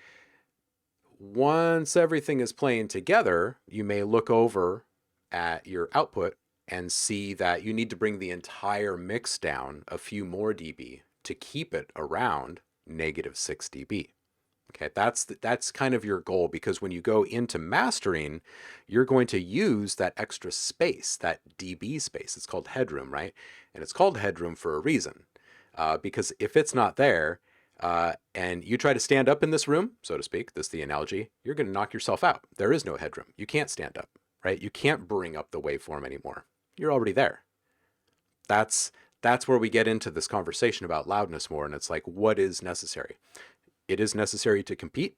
Once everything is playing together, you may look over at your output and see that you need to bring the entire mix down a few more dB to keep it around -6 dB. Okay, that's kind of your goal, because when you go into mastering, you're going to use that extra space, that dB space. It's called headroom, right? And it's called headroom for a reason, because if it's not there, and you try to stand up in this room, so to speak, this is the analogy, you're going to knock yourself out. There is no headroom. You can't stand up, right? You can't bring up the waveform anymore. You're already there. That's where we get into this conversation about loudness more, and it's like, what is necessary? It is necessary to compete,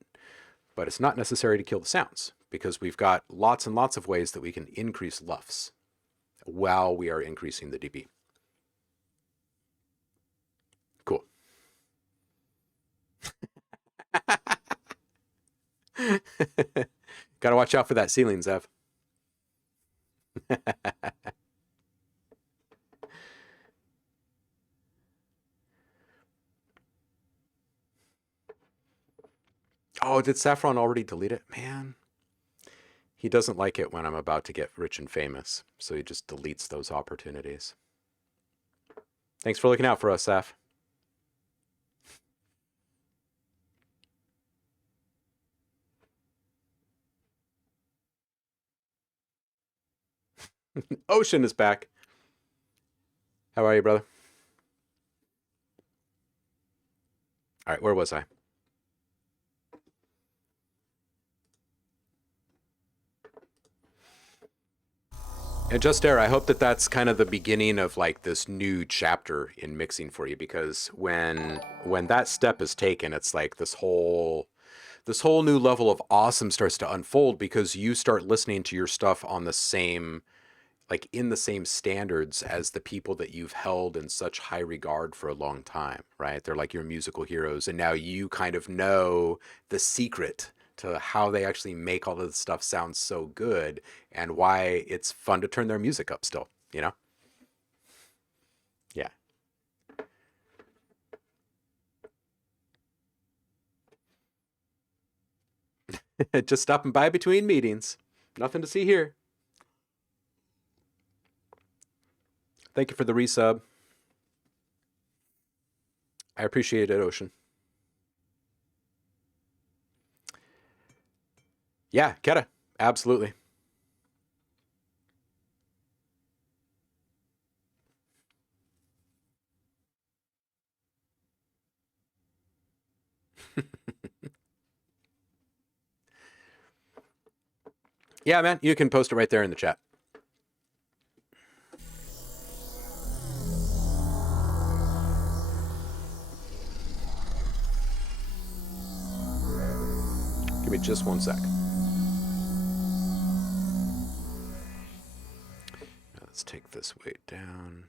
but it's not necessary to kill the sounds, because we've got lots and lots of ways that we can increase LUFS while we are increasing the dB. Cool. Got to watch out for that ceiling, Zev. Oh, did Saffron already delete it? Man, he doesn't like it when I'm about to get rich and famous, so he just deletes those opportunities. Thanks for looking out for us, Saf. Ocean is back. How are you, brother? All right, where was I? And just Air, I hope that that's kind of the beginning of like this new chapter in mixing for you, because when that step is taken, it's like this whole new level of awesome starts to unfold, because you start listening to your stuff on the same, like in the same standards as the people that you've held in such high regard for a long time, right? They're like your musical heroes, and now you kind of know the secret to how they actually make all of this stuff sound so good, and why it's fun to turn their music up still, you know? Yeah. Just stopping by between meetings. Nothing to see here. Thank you for the resub. I appreciate it, Ocean. Yeah, Keta. Absolutely. Yeah, man, you can post it right there in the chat. Give me just one sec. Let's take this weight down.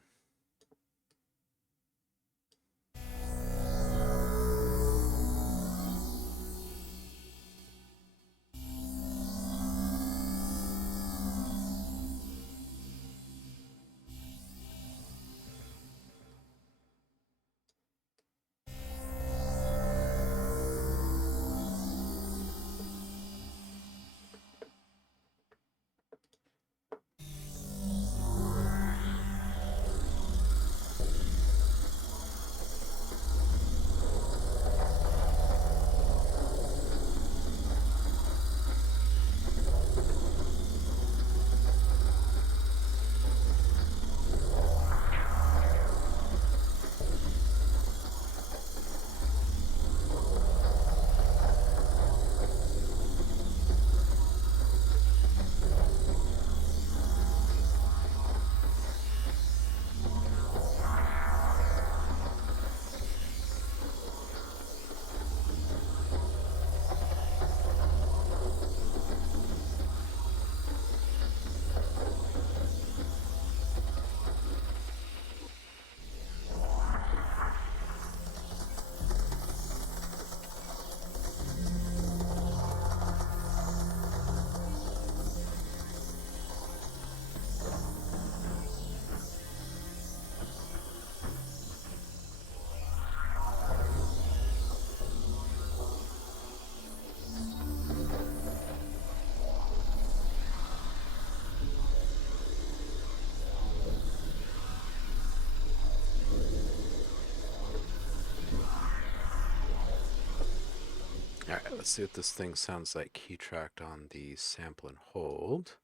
Let's see what this thing sounds like key tracked on the sample and hold.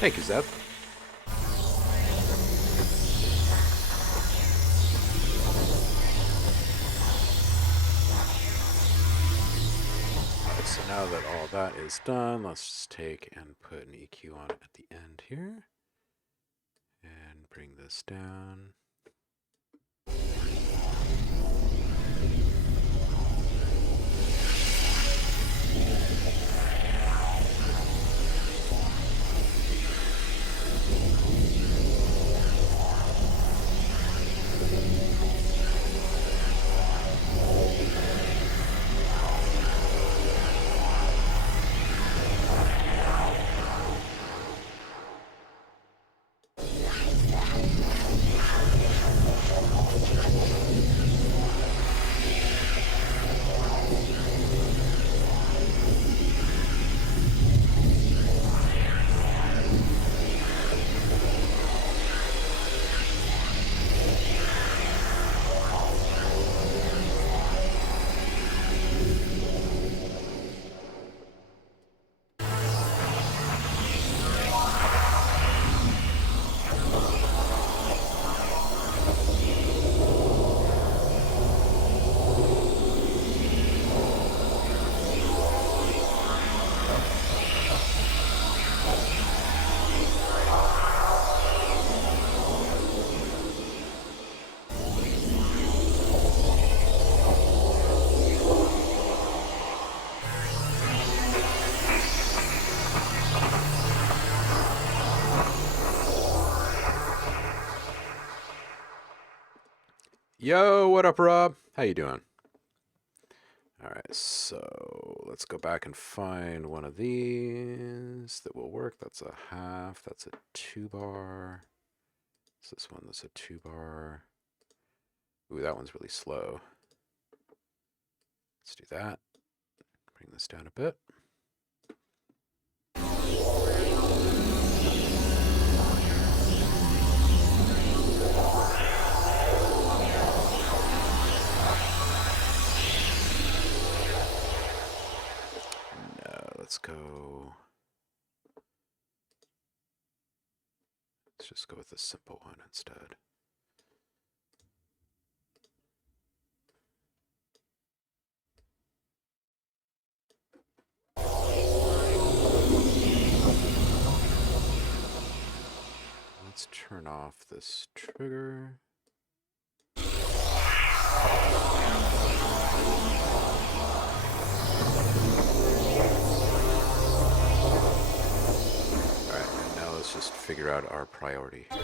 Thank you, Zeb. So now that all that is done, let's just take and put an EQ on it at the end here. And bring this down. Yo, what up, Rob? How you doing? All right, so let's go back and find one of these that will work. That's a half. That's a 2-bar. Is this one? That's a 2-bar. Ooh, that one's really slow. Let's do that. Bring this down a bit. Let's go. Let's just go with the simple one instead. Let's turn off this trigger. Let's just figure out our priority here.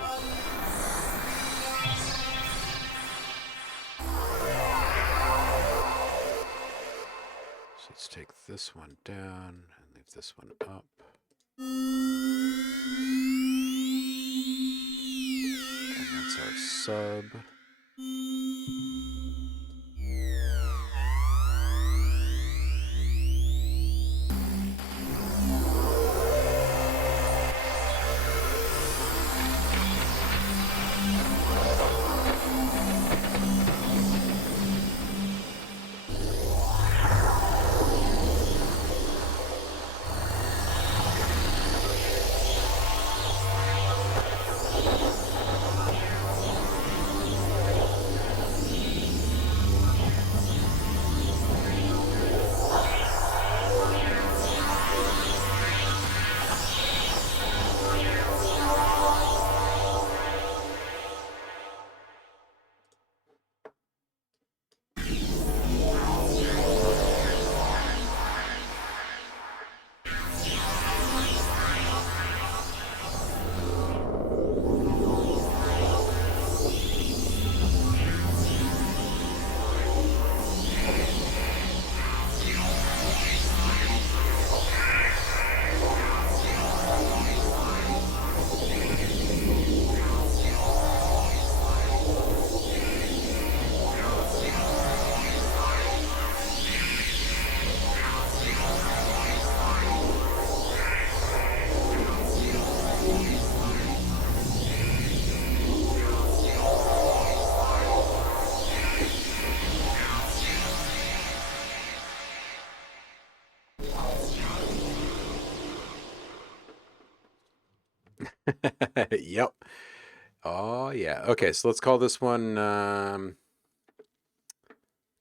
So let's take this one down and leave this one up. And that's our sub. Yep. Oh yeah. Okay, so let's call this one dun,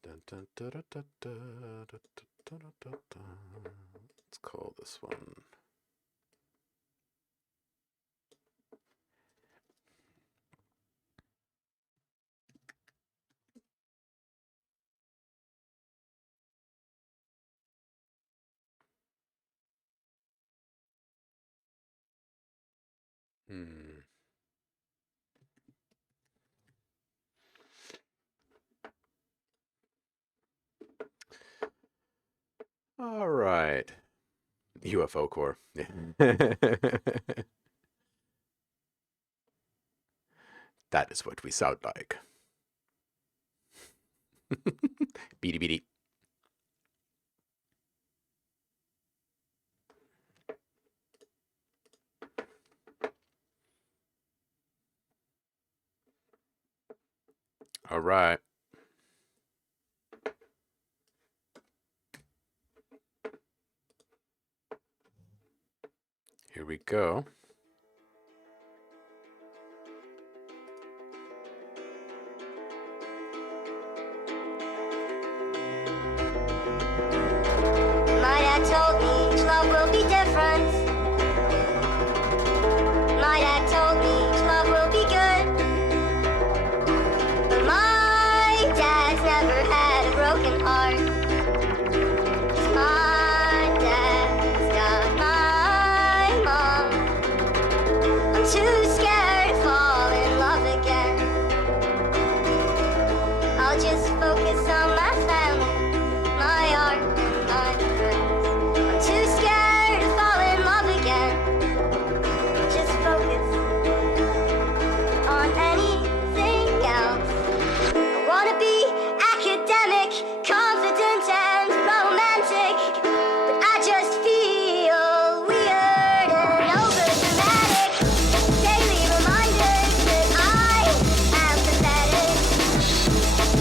dun, dun, dun, dun, dun, dun, dun, dun, dun, dun. Let's call this one. Hmm. All right. UFO core. That is what we sound like. Beady beady. All right. Here we go. My dad told me each love will be different. My dad told me each love will be good. But my dad's never had a broken heart. 'Cause my dad's got my mom. I'm too scared to fall in love again. I'll just focus on my family, my art, and my friends. I'm too scared to fall in love again. Just focus on anything else. I wanna be academic, confident, and romantic, but I just feel weird and overdramatic. Daily reminders that I am pathetic.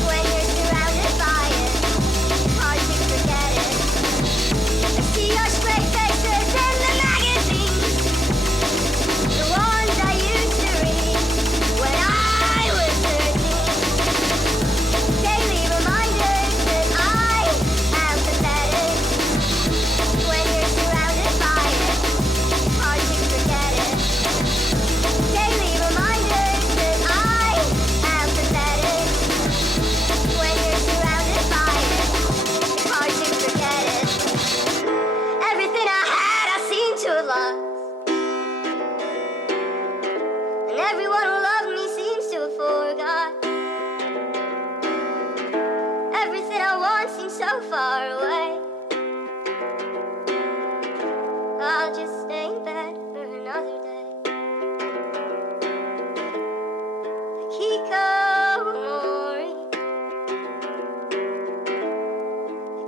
When you're surrounded by it, hard to forget it. I see your straight faces in the magazines, the ones I used to read when I was 13. Daily reminders that I am pathetic. When you're surrounded by it, hard to forget it. Daily reminders that I am pathetic. When you're surrounded by it, hard to forget it. Everything I had, I seem to have lost. And everyone who loved me seems to have forgot. Everything I want seems so far away. I'll just stay in bed for another day. Hikikomori.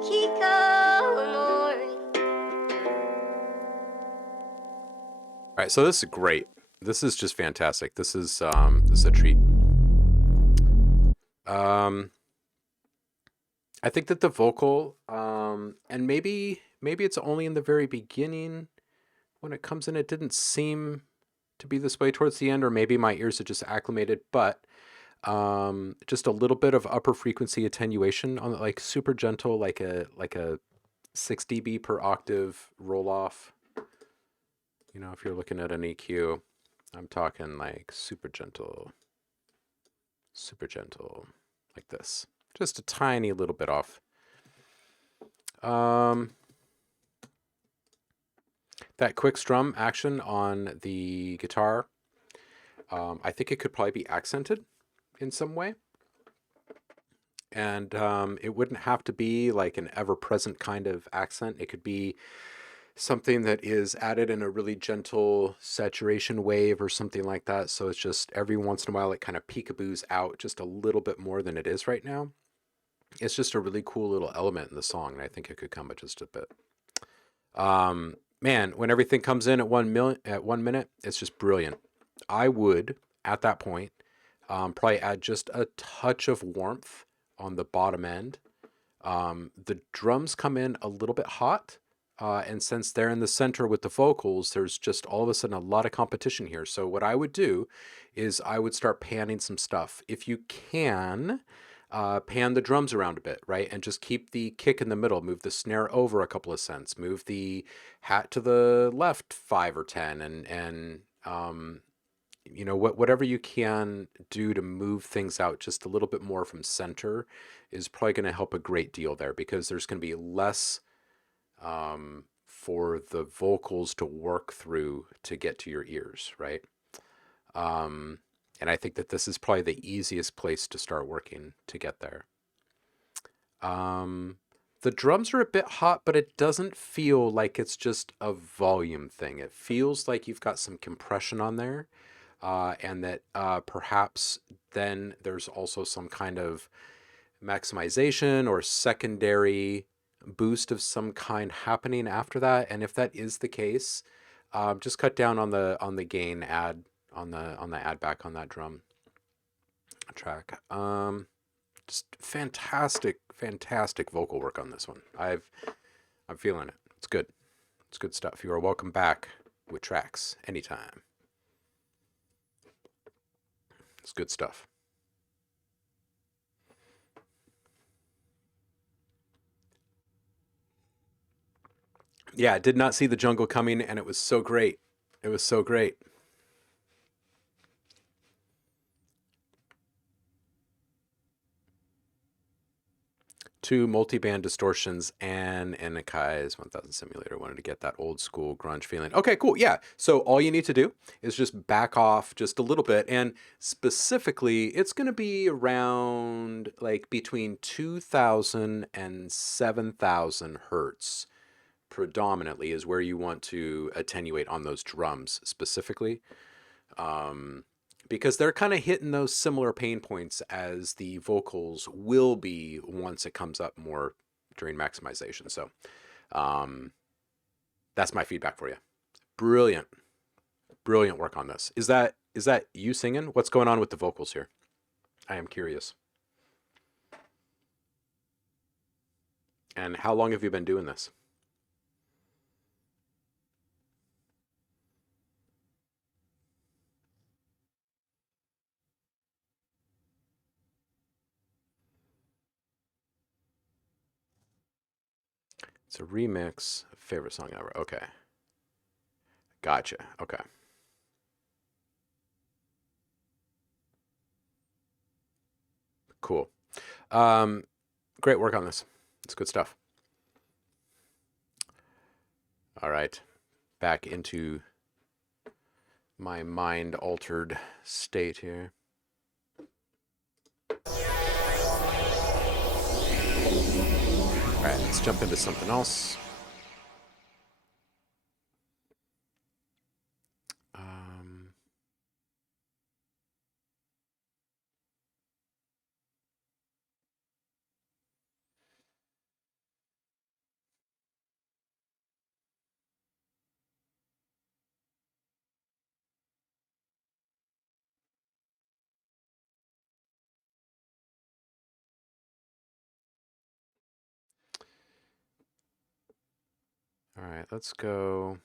Hikikomori. All right, so this is great. This is just fantastic. This is a treat. I think that the vocal, and maybe it's only in the very beginning when it comes in, it didn't seem to be this way towards the end, or maybe my ears had just acclimated, but just a little bit of upper frequency attenuation on like super gentle, like a 6 dB per octave roll off. You know, if you're looking at an EQ, I'm talking like super gentle, like this. Just a tiny little bit off. That quick strum action on the guitar, I think it could probably be accented in some way. And it wouldn't have to be like an ever-present kind of accent. It could be something that is added in a really gentle saturation wave or something like that. So it's just every once in a while it kind of peekaboos out just a little bit more than it is right now. It's just a really cool little element in the song, and I think it could come at just a bit. Man, when everything comes in at 1 minute, it's just brilliant. I would, at that point, probably add just a touch of warmth on the bottom end. The drums come in a little bit hot, And since they're in the center with the vocals, there's just all of a sudden a lot of competition here. So what I would do is I would start panning some stuff. If you can, pan the drums around a bit, right? And just keep the kick in the middle. Move the snare over a couple of cents. Move the hat to the left 5 or 10, and whatever you can do to move things out just a little bit more from center is probably going to help a great deal there, because there's going to be less for the vocals to work through to get to your ears, right? Um, and I think that this is probably the easiest place to start working to get there. Um, the drums are a bit hot, but it doesn't feel like it's just a volume thing. It feels like you've got some compression on there, and that perhaps then there's also some kind of maximization or secondary boost of some kind happening after that. And if that is the case, just cut down on the gain add on the add back on that drum track. Just fantastic vocal work on this one. I'm feeling it. It's good. It's good stuff. You are welcome back with tracks anytime. It's good stuff. Yeah, I did not see the jungle coming, and it was so great. It was so great. Two multi-band distortions and Anakai's 1000 simulator. Wanted to get that old school grunge feeling. Okay, cool. Yeah. So all you need to do is just back off just a little bit. And specifically, it's going to be around like between 2000 and 7000 hertz predominantly is where you want to attenuate on those drums specifically. Because they're kind of hitting those similar pain points as the vocals will be once it comes up more during maximization. So um, that's my feedback for you. Brilliant, brilliant work on this. Is that you singing? What's going on with the vocals here? I am curious. And how long have you been doing this? It's a remix. Favorite song ever. Okay. Gotcha. Okay. Cool. Um, Great work on this. It's good stuff. All right. Back into my mind altered state here. All right, let's jump into something else. Um, all right, let's go.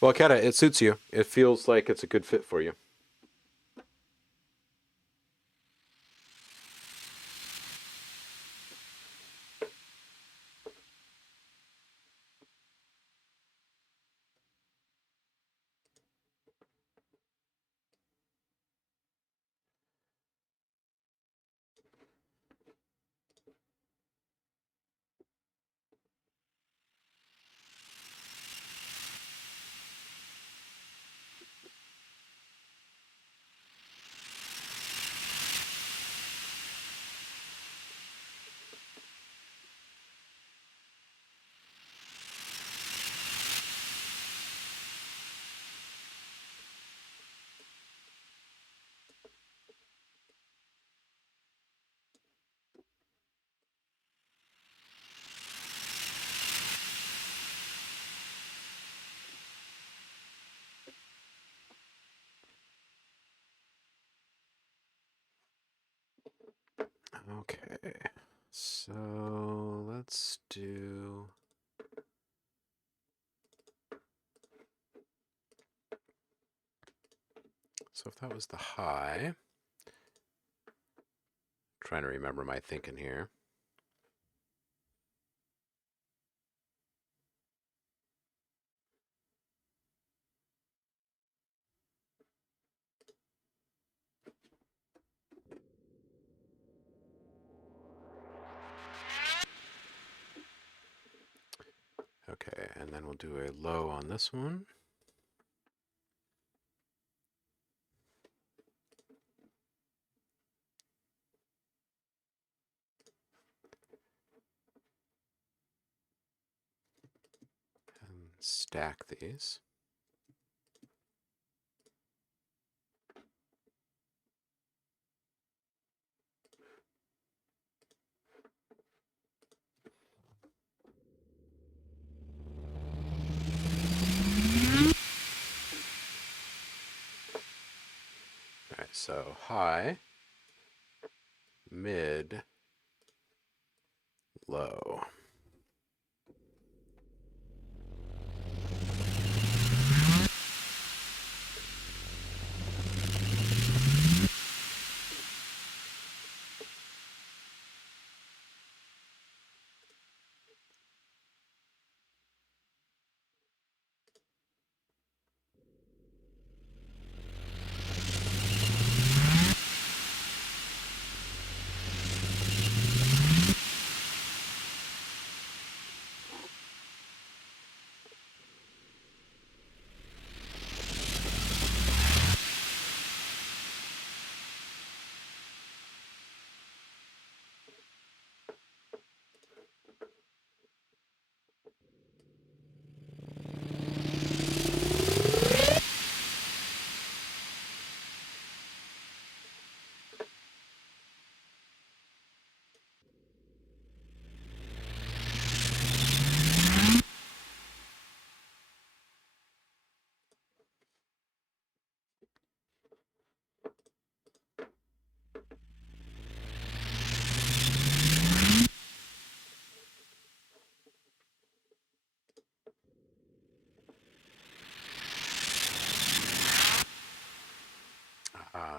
Well, Kata, it suits you. It feels like it's a good fit for you. Okay, so let's do... So if that was the high, trying to remember my thinking here. Okay, and then we'll do a low on this one. And stack these. All right, so high, mid, low.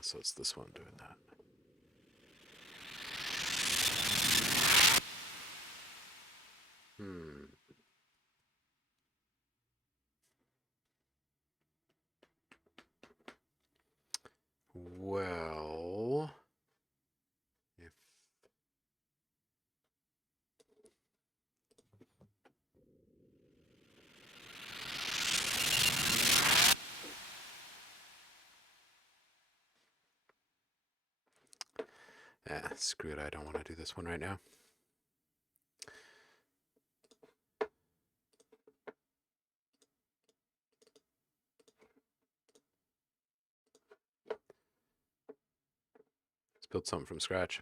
So it's this one doing that. Well, if screw it, I don't want to do this one right now. Let's build something from scratch.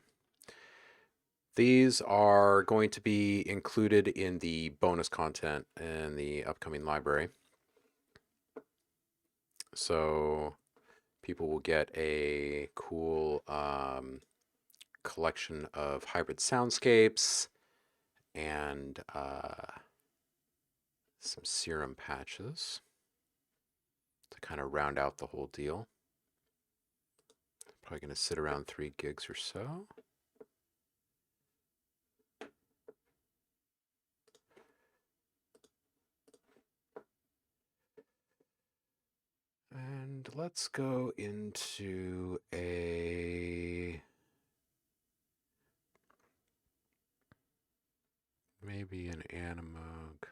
These are going to be included in the bonus content in the upcoming library. So people will get a cool collection of hybrid soundscapes and some Serum patches to kind of round out the whole deal. Probably going to sit around 3 gigs or so. And let's go into maybe an Animog.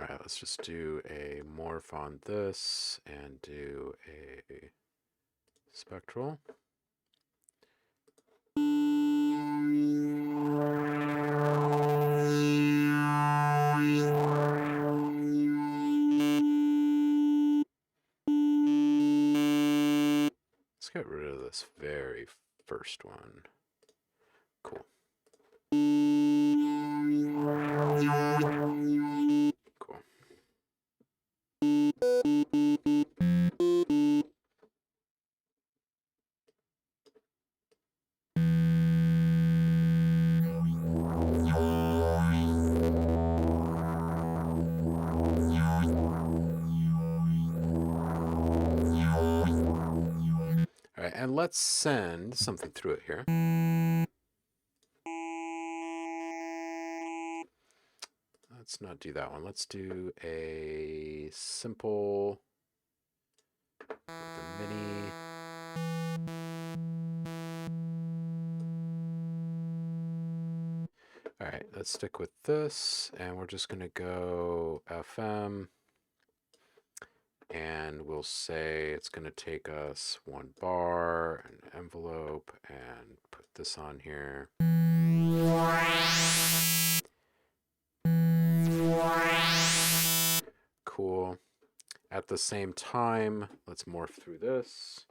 All right, let's just do a morph on this and do a spectral. Let's get rid of this very first one. Cool. Cool. All right, and let's send something through it here. Let's not do that one. Let's do a simple with a mini. All right, let's stick with this, and we're just going to go FM, and we'll say it's going to take us 1 bar, an envelope, and put this on here. Cool. At the same time, let's morph through this.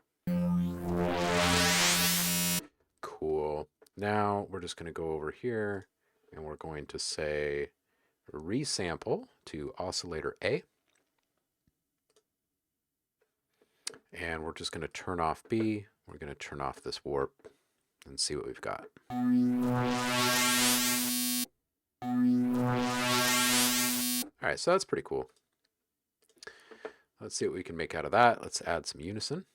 Cool. Now we're just going to go over here, and we're going to say resample to oscillator A. And we're just going to turn off B. We're going to turn off this warp and see what we've got. All right, so that's pretty cool. Let's see what we can make out of that. Let's add some unison.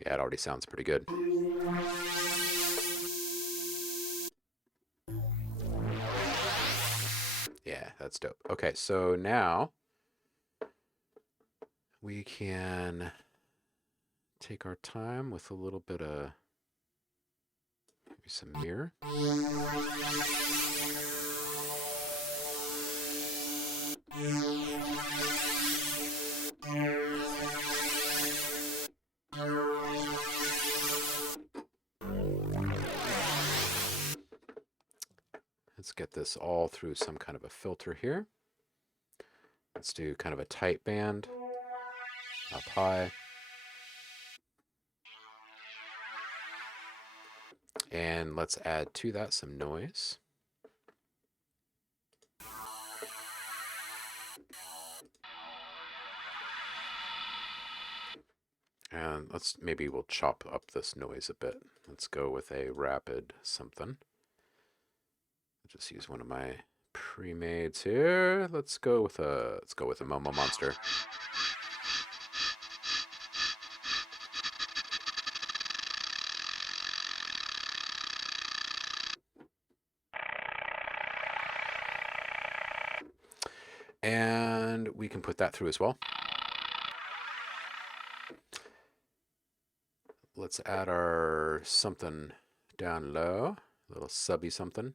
Yeah, it already sounds pretty good. Yeah, that's dope. Okay, so now we can take our time with a little bit of maybe some mirror. Let's get this all through some kind of a filter here. Let's do kind of a tight band up high. And let's add to that some noise. And maybe we'll chop up this noise a bit. Let's go with a rapid something. I'll just use one of my pre-mades here. Let's go with a Momo Monster. And we can put that through as well. Let's add our something down low, a little subby something.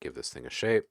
Give this thing a shape.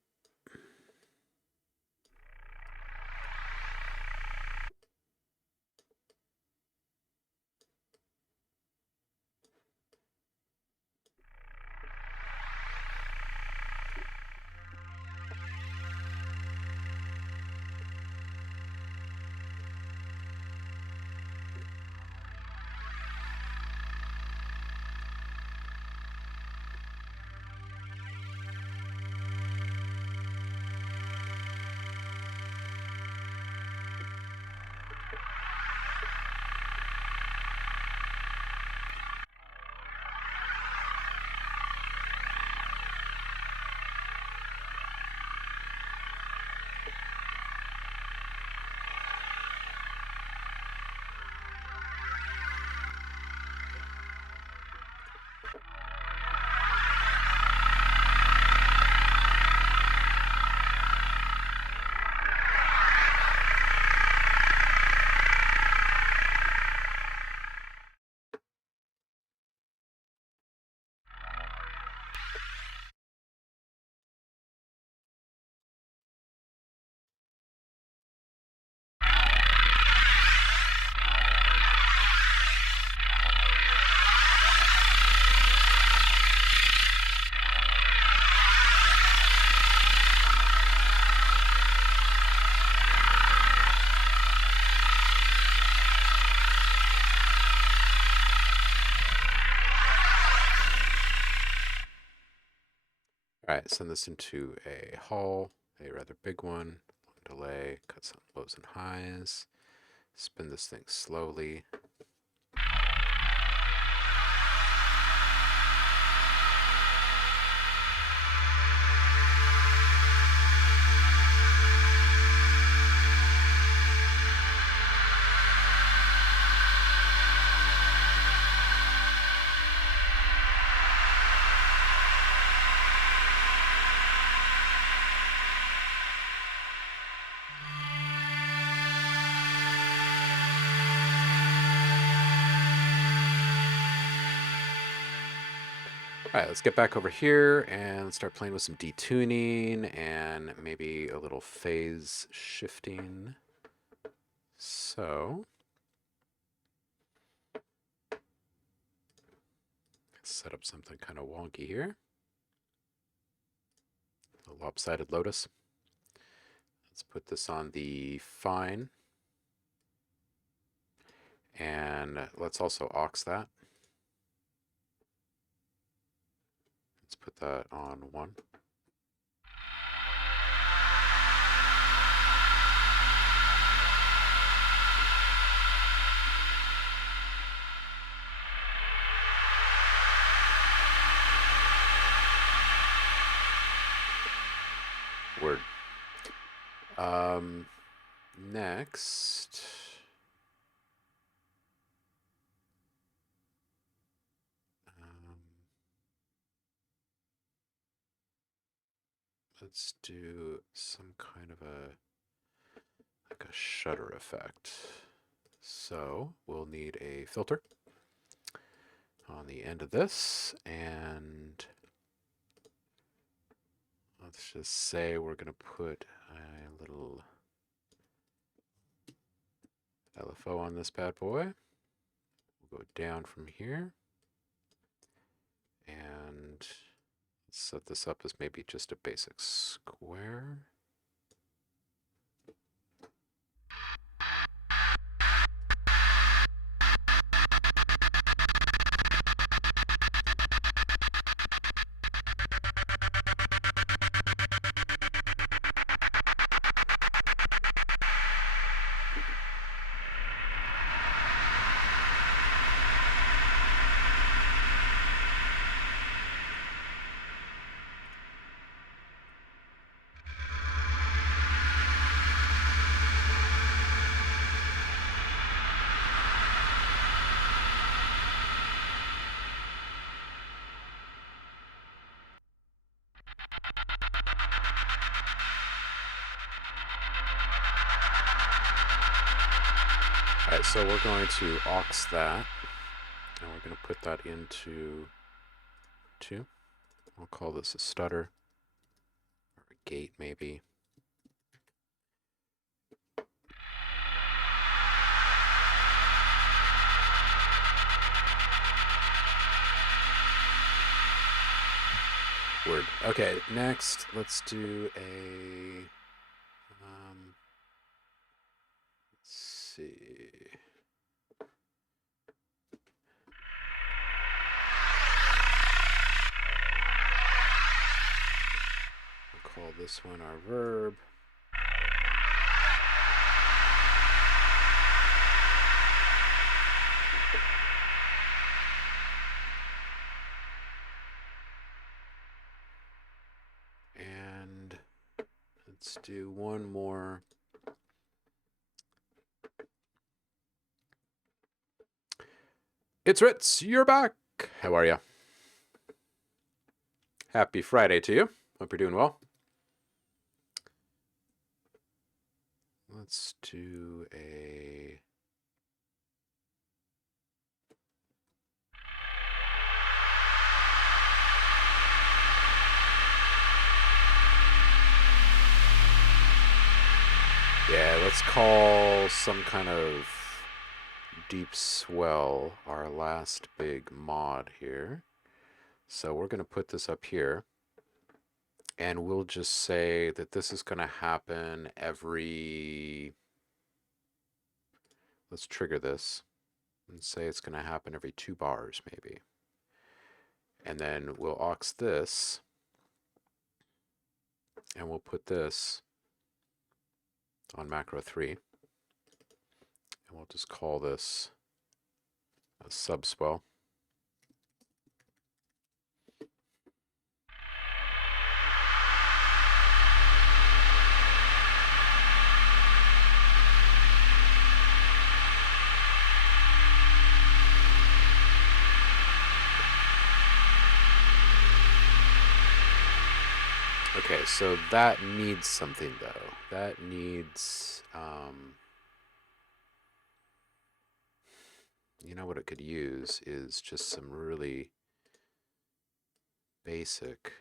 All right, send this into a hull, a rather big one. Long delay, cut some lows and highs. Spin this thing slowly. All right, let's get back over here and start playing with some detuning and maybe a little phase shifting. So, set up something kind of wonky here. A lopsided lotus. Let's put this on the fine. And let's also aux that. Let's put that on 1. Word. Next. Let's do some kind of like a shutter effect. So we'll need a filter on the end of this, and let's just say we're going to put a little LFO on this bad boy. We'll go down from here, and set this up as maybe just a basic square. All right, so we're going to aux that, and we're going to put that into 2. We'll call this a stutter, or a gate maybe. Word. Okay, next, let's do a, let's see. We'll call this one our verb. And let's do one more. It's Ritz, you're back. How are you? Happy Friday to you. Hope you're doing well. Let's do a... Yeah, let's call some kind of deep swell our last big mod here. So we're going to put this up here, and we'll just say that this is going to happen every... Let's trigger this and say it's going to happen every 2 bars maybe. And then we'll aux this, And we'll put this on macro 3. And we'll just call this a subswell. Okay, so that needs something though. That needs, you know what it could use is just some really basic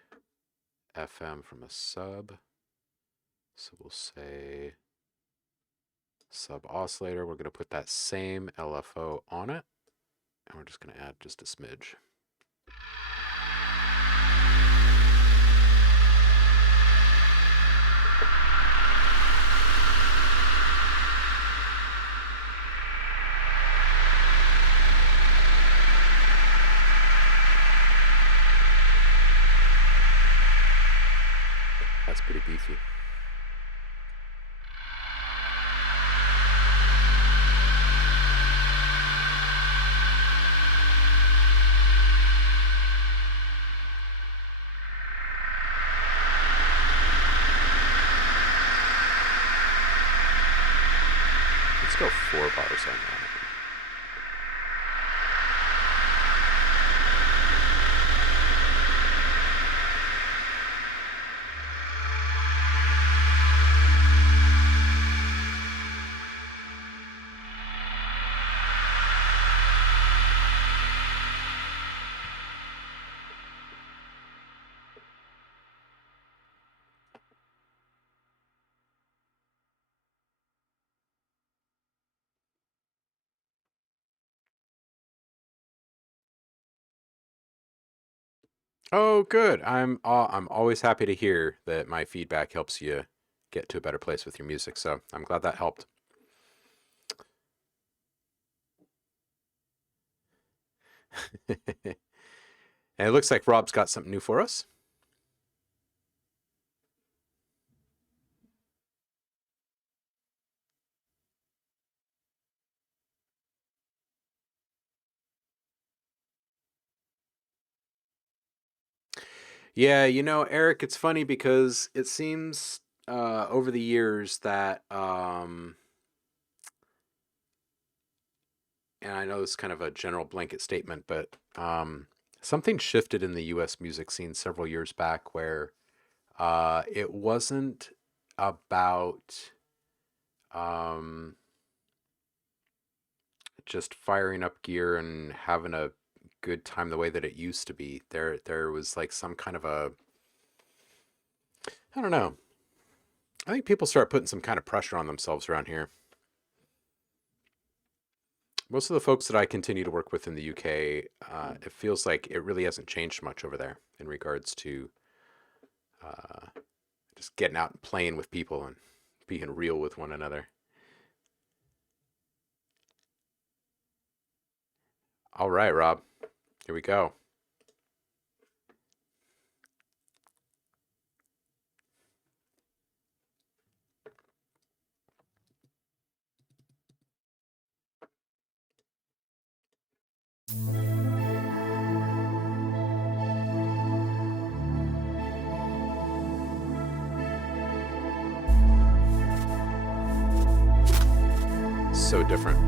FM from a sub. So we'll say sub oscillator. We're going to put that same LFO on it. And we're just going to add just a smidge. That's pretty beefy. Let's go 4 bars on that. Oh, good. I'm always happy to hear that my feedback helps you get to a better place with your music. So I'm glad that helped. And it looks like Rob's got something new for us. Yeah, you know, Eric, it's funny because it seems over the years that, and I know this is kind of a general blanket statement, but something shifted in the US music scene several years back where it wasn't about just firing up gear and having a good time the way that it used to be. There was like some kind of a, I don't know. I think people start putting some kind of pressure on themselves around here. Most of the folks that I continue to work with in the UK, it feels like it really hasn't changed much over there in regards to just getting out and playing with people and being real with one another. All right, Rob, here we go. So different.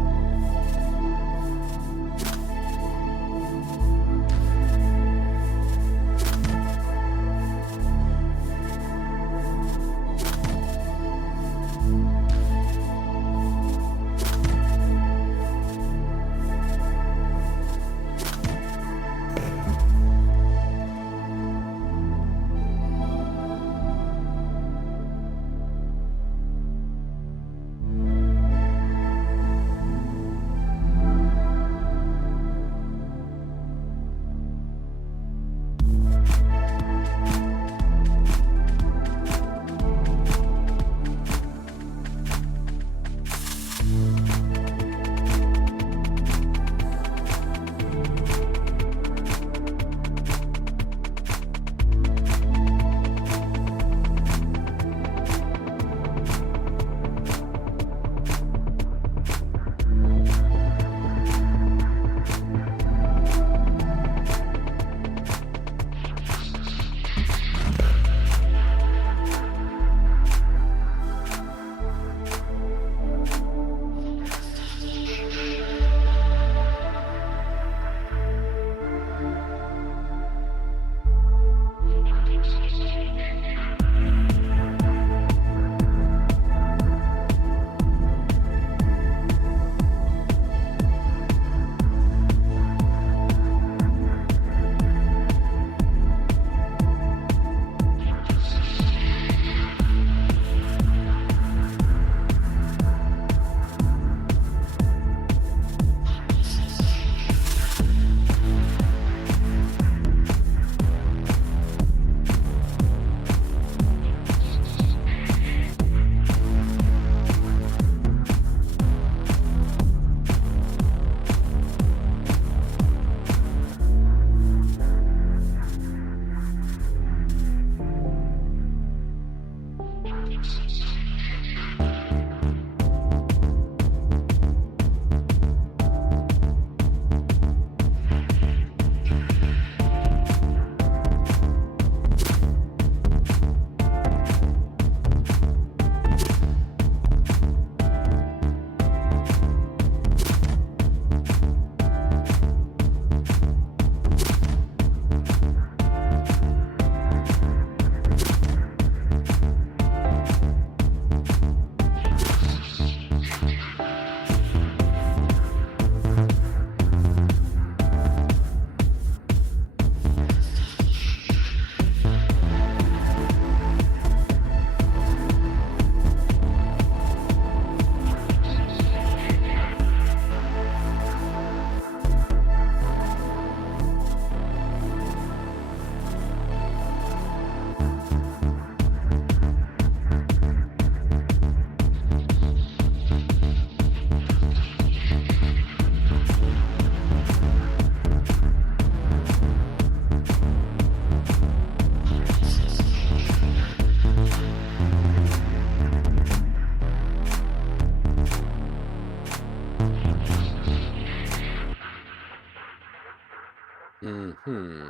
Mm-hmm.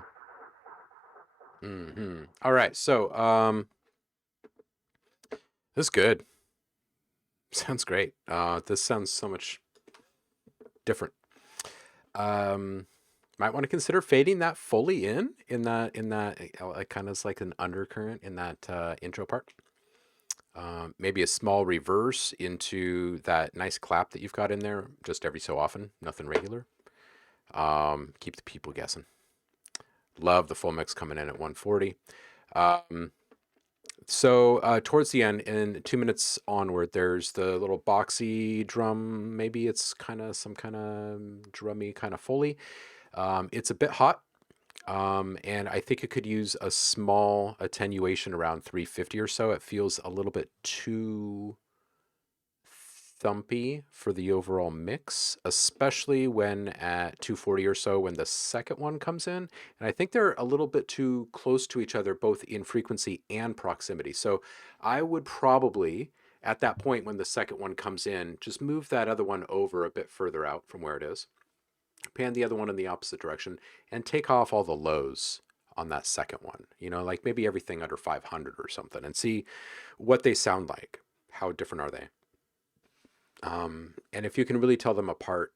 Mm-hmm. All right. So, this is good. Sounds great. This sounds so much different. Um, might want to consider fading that fully in that kind of like an undercurrent in that intro part. Maybe a small reverse into that nice clap that you've got in there, just every so often, nothing regular. Keep the people guessing. Love the full mix coming in at 140. Um, so towards the end, in 2 minutes onward, there's the little boxy drum. Maybe it's kind of some kind of drummy kind of Foley. It's a bit hot, and I think it could use a small attenuation around 350 or so. It feels a little bit too thumpy for the overall mix, especially when at 240 or so when the second one comes in. And I think they're a little bit too close to each other, both in frequency and proximity. So I would probably, at that point when the second one comes in, just move that other one over a bit further out from where it is, pan the other one in the opposite direction, and take off all the lows on that second one. Like maybe everything under 500 or something, and see what they sound like. How different are they? And if you can really tell them apart,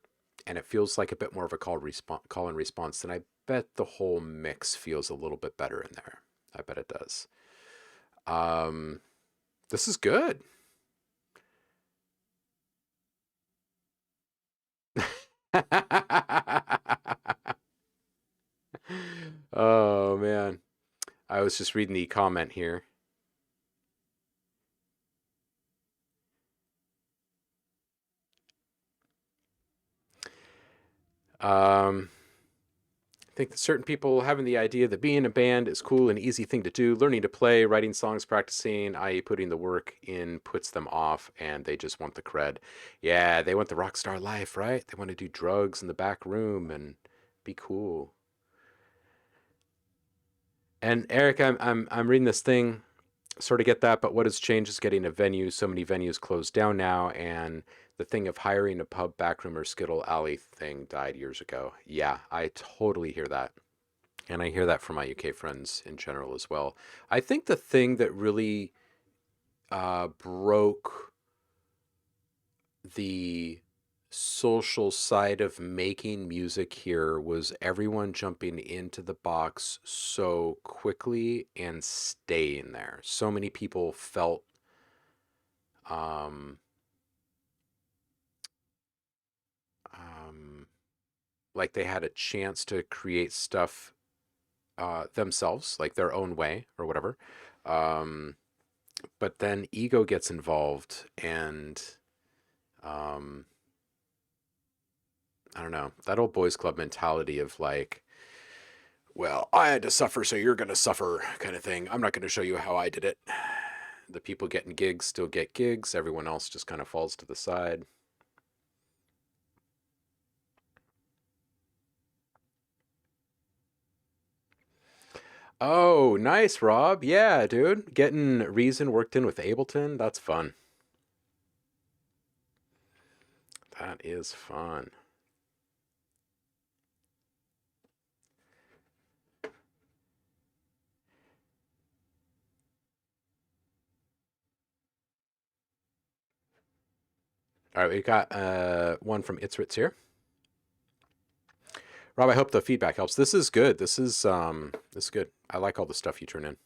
and it feels like a bit more of a call and response, then I bet the whole mix feels a little bit better in there. I bet it does. This is good. Oh man, I was just reading the comment here. Um, I think that certain people having the idea that being in a band is cool and easy thing to do, learning to play, writing songs, practicing, i.e., putting the work in, puts them off, and they just want the cred. Yeah, they want the rock star life, right? They want to do drugs in the back room and be cool. And Eric, I'm reading this thing, sort of get that, but what has changed is getting a venue. So many venues closed down now, and the thing of hiring a pub backroom or skittle alley thing died years ago. Yeah, I totally hear that. And I hear that from my UK friends in general as well. I think the thing that really broke the social side of making music here was everyone jumping into the box so quickly and staying there. So many people felt um, um, like they had a chance to create stuff themselves, like their own way or whatever. Um, but then ego gets involved, and um, I don't know, that old boys club mentality of like, well, I had to suffer, so you're going to suffer kind of thing. I'm not going to show you how I did it. The people getting gigs still get gigs. Everyone else just kind of falls to the side. Oh, nice, Rob. Yeah, dude. Getting Reason worked in with Ableton. That's fun. That is fun. All right, we got one from Itzritz here. Rob, I hope the feedback helps. This is good. This is good. I like all the stuff you turn in.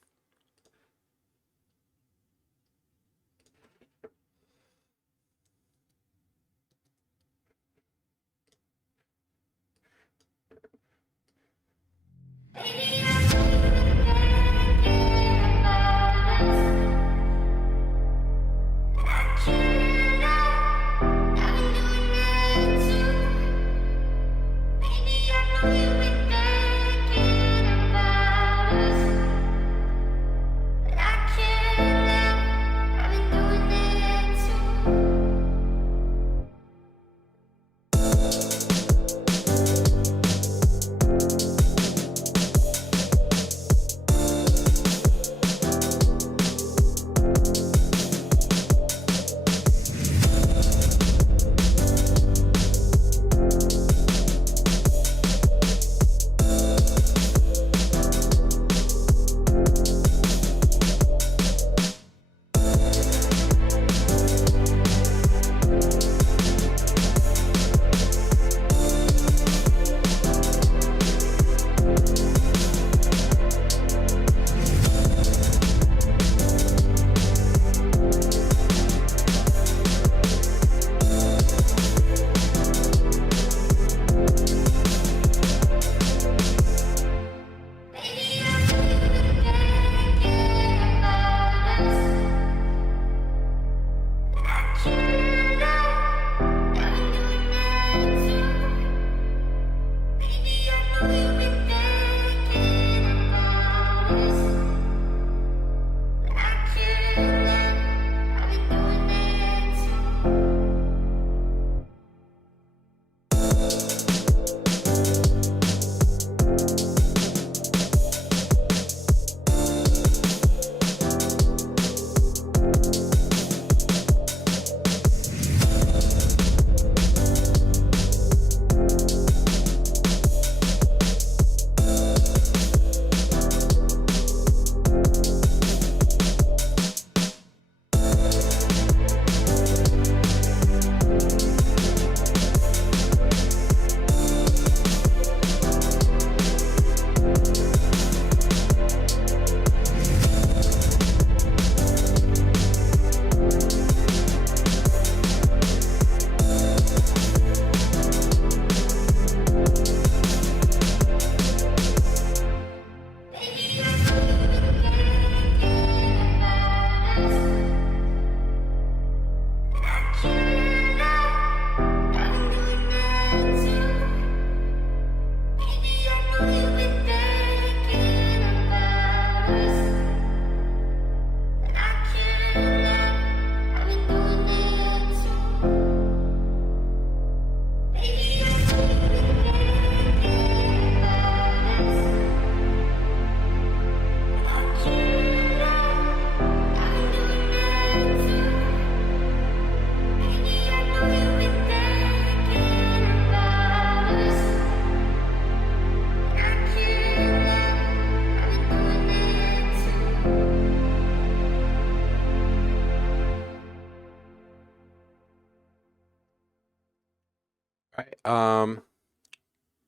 Right.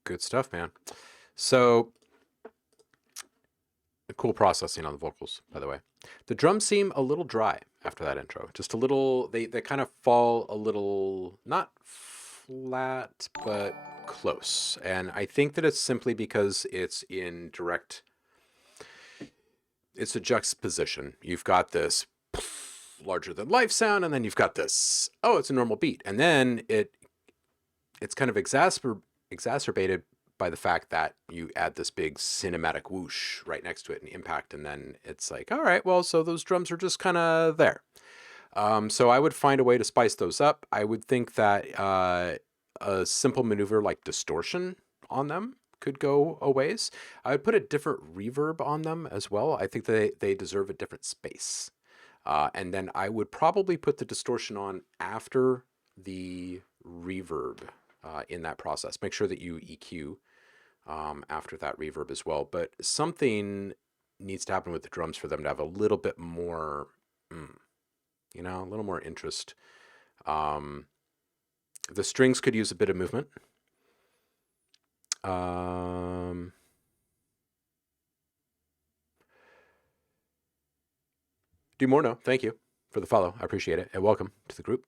Good stuff, man. So cool processing on the vocals, by the way. The drums seem a little dry after that intro. Just a little, they kind of fall a little, not flat, but close. And I think that it's simply because it's in direct, it's a juxtaposition. You've got this larger than life sound, and then you've got this, oh, it's a normal beat. And then it's kind of exacerbated by the fact that you add this big cinematic whoosh right next to it and impact, and then it's like, all right, well, so those drums are just kind of there. So I would find a way to spice those up. I would think that a simple maneuver like distortion on them could go a ways. I would put a different reverb on them as well. I think they deserve a different space. And then I would probably put the distortion on after the reverb in that process. Make sure that you EQ after that reverb as well. But something needs to happen with the drums for them to have a little bit more, a little more interest. The strings could use a bit of movement. Do more, no. Thank you for the follow. I appreciate it. And welcome to the group.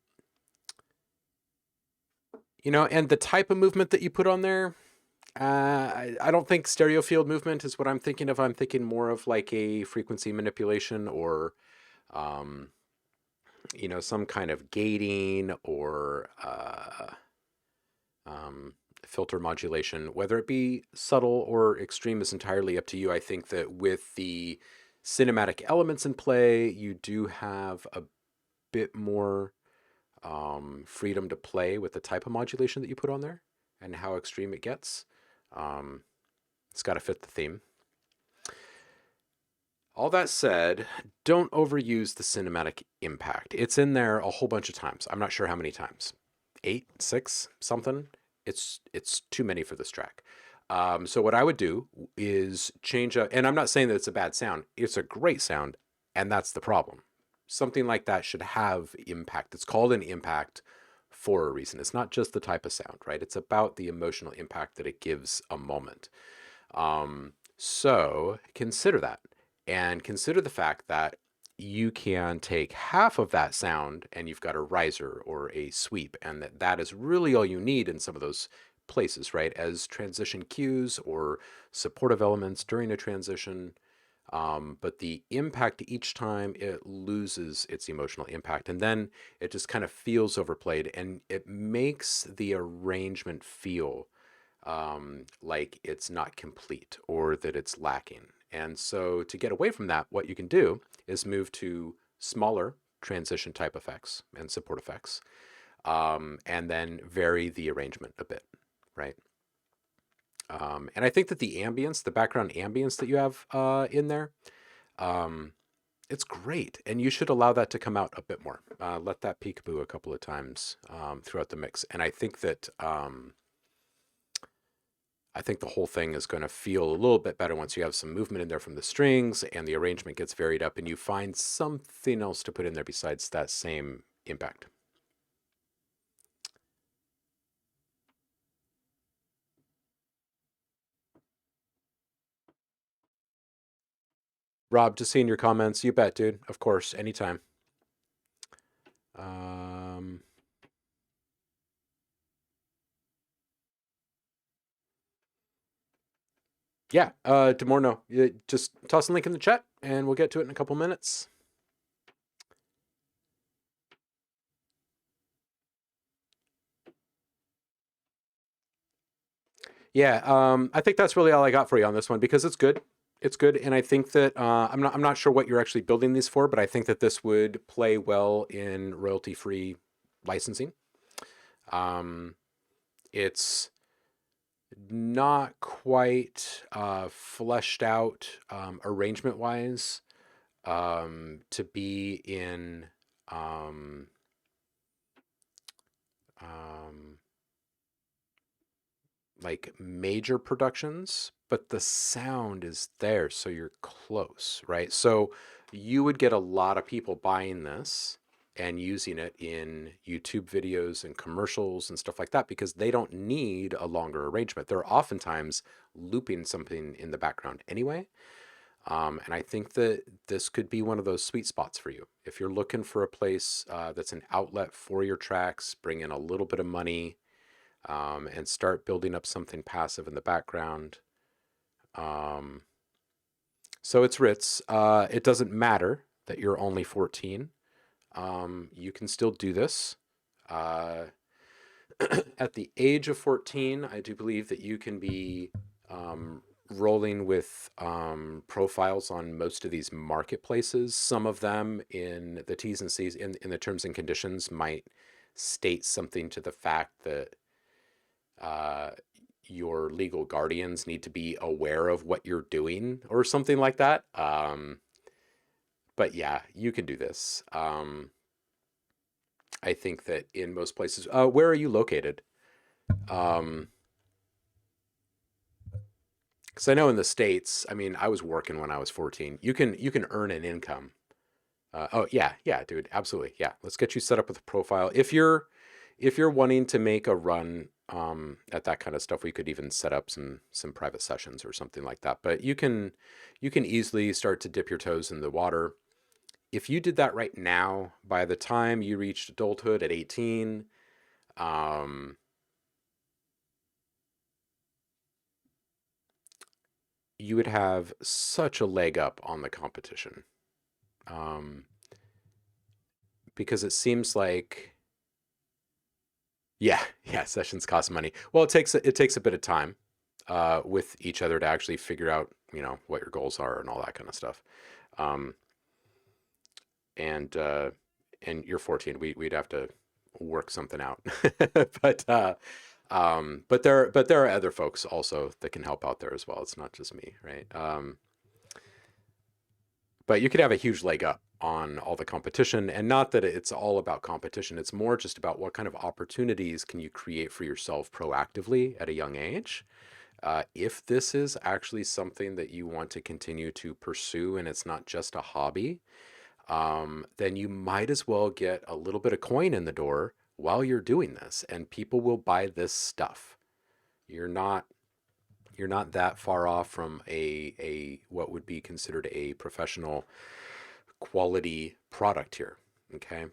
And the type of movement that you put on there, I don't think stereo field movement is what I'm thinking of. I'm thinking more of like a frequency manipulation or, some kind of gating or filter modulation. Whether it be subtle or extreme is entirely up to you. I think that with the cinematic elements in play, you do have a bit more freedom to play with the type of modulation that you put on there and how extreme it gets. It's got to fit the theme. All that said, don't overuse the cinematic impact. It's in there a whole bunch of times. I'm not sure how many times. 8, 6, something. It's too many for this track. So what I would do is change up, and I'm not saying that it's a bad sound. It's a great sound, and that's the problem. Something like that should have impact. It's called an impact for a reason. It's not just the type of sound, right? It's about the emotional impact that it gives a moment. So consider that, and consider the fact that you can take half of that sound and you've got a riser or a sweep, and that is really all you need in some of those places, right? As transition cues or supportive elements during a transition. But the impact each time it loses its emotional impact, and then it just kind of feels overplayed, and it makes the arrangement feel like it's not complete or that it's lacking. And so to get away from that, what you can do is move to smaller transition type effects and support effects, and then vary the arrangement a bit, right? And I think that the ambience, the background ambience that you have in there, it's great. And you should allow that to come out a bit more. Let that peekaboo a couple of times throughout the mix. And I think that the whole thing is going to feel a little bit better once you have some movement in there from the strings and the arrangement gets varied up and you find something else to put in there besides that same impact. Rob, just seeing your comments. You bet, dude. Of course, anytime. Yeah, Demorno, just toss a link in the chat and we'll get to it in a couple minutes. Yeah, I think that's really all I got for you on this one because it's good. It's good, and I think that I'm not sure what you're actually building these for, but I think that this would play well in royalty-free licensing. It's not quite fleshed out arrangement-wise to be in like major productions, but the sound is there, so you're close, right? So you would get a lot of people buying this and using it in YouTube videos and commercials and stuff like that because they don't need a longer arrangement. They're oftentimes looping something in the background anyway. And I think that this could be one of those sweet spots for you. If you're looking for a place that's an outlet for your tracks, bring in a little bit of money, and start building up something passive in the background. Um, so it's Ritz. It doesn't matter that you're only 14. You can still do this. Uh, at the age of 14, I do believe that you can be rolling with profiles on most of these marketplaces. Some of them in the T's and C's, in the terms and conditions, might state something to the fact that uh, your legal guardians need to be aware of what you're doing or something like that. But yeah, you can do this. I think that in most places, where are you located? Because I know in the States, I mean, I was working when I was 14. You can earn an income. Oh yeah, yeah, dude, absolutely. Yeah, let's get you set up with a profile. If you're wanting to make a run at that kind of stuff, we could even set up some private sessions or something like that. But you can easily start to dip your toes in the water. If you did that right now, by the time you reached adulthood at 18, um, you would have such a leg up on the competition. Um, because it seems like, yeah, yeah, sessions cost money. Well, it takes a bit of time with each other to actually figure out, what your goals are and all that kind of stuff. Um, and and you're 14, we'd have to work something out. But there are other folks also that can help out there as well. It's not just me, right? But you could have a huge leg up on all the competition, and not that it's all about competition. It's more just about what kind of opportunities can you create for yourself proactively at a young age. If this is actually something that you want to continue to pursue and it's not just a hobby, then you might as well get a little bit of coin in the door while you're doing this, and people will buy this stuff. You're not you're not that far off from a what would be considered a professional quality product here. Okay.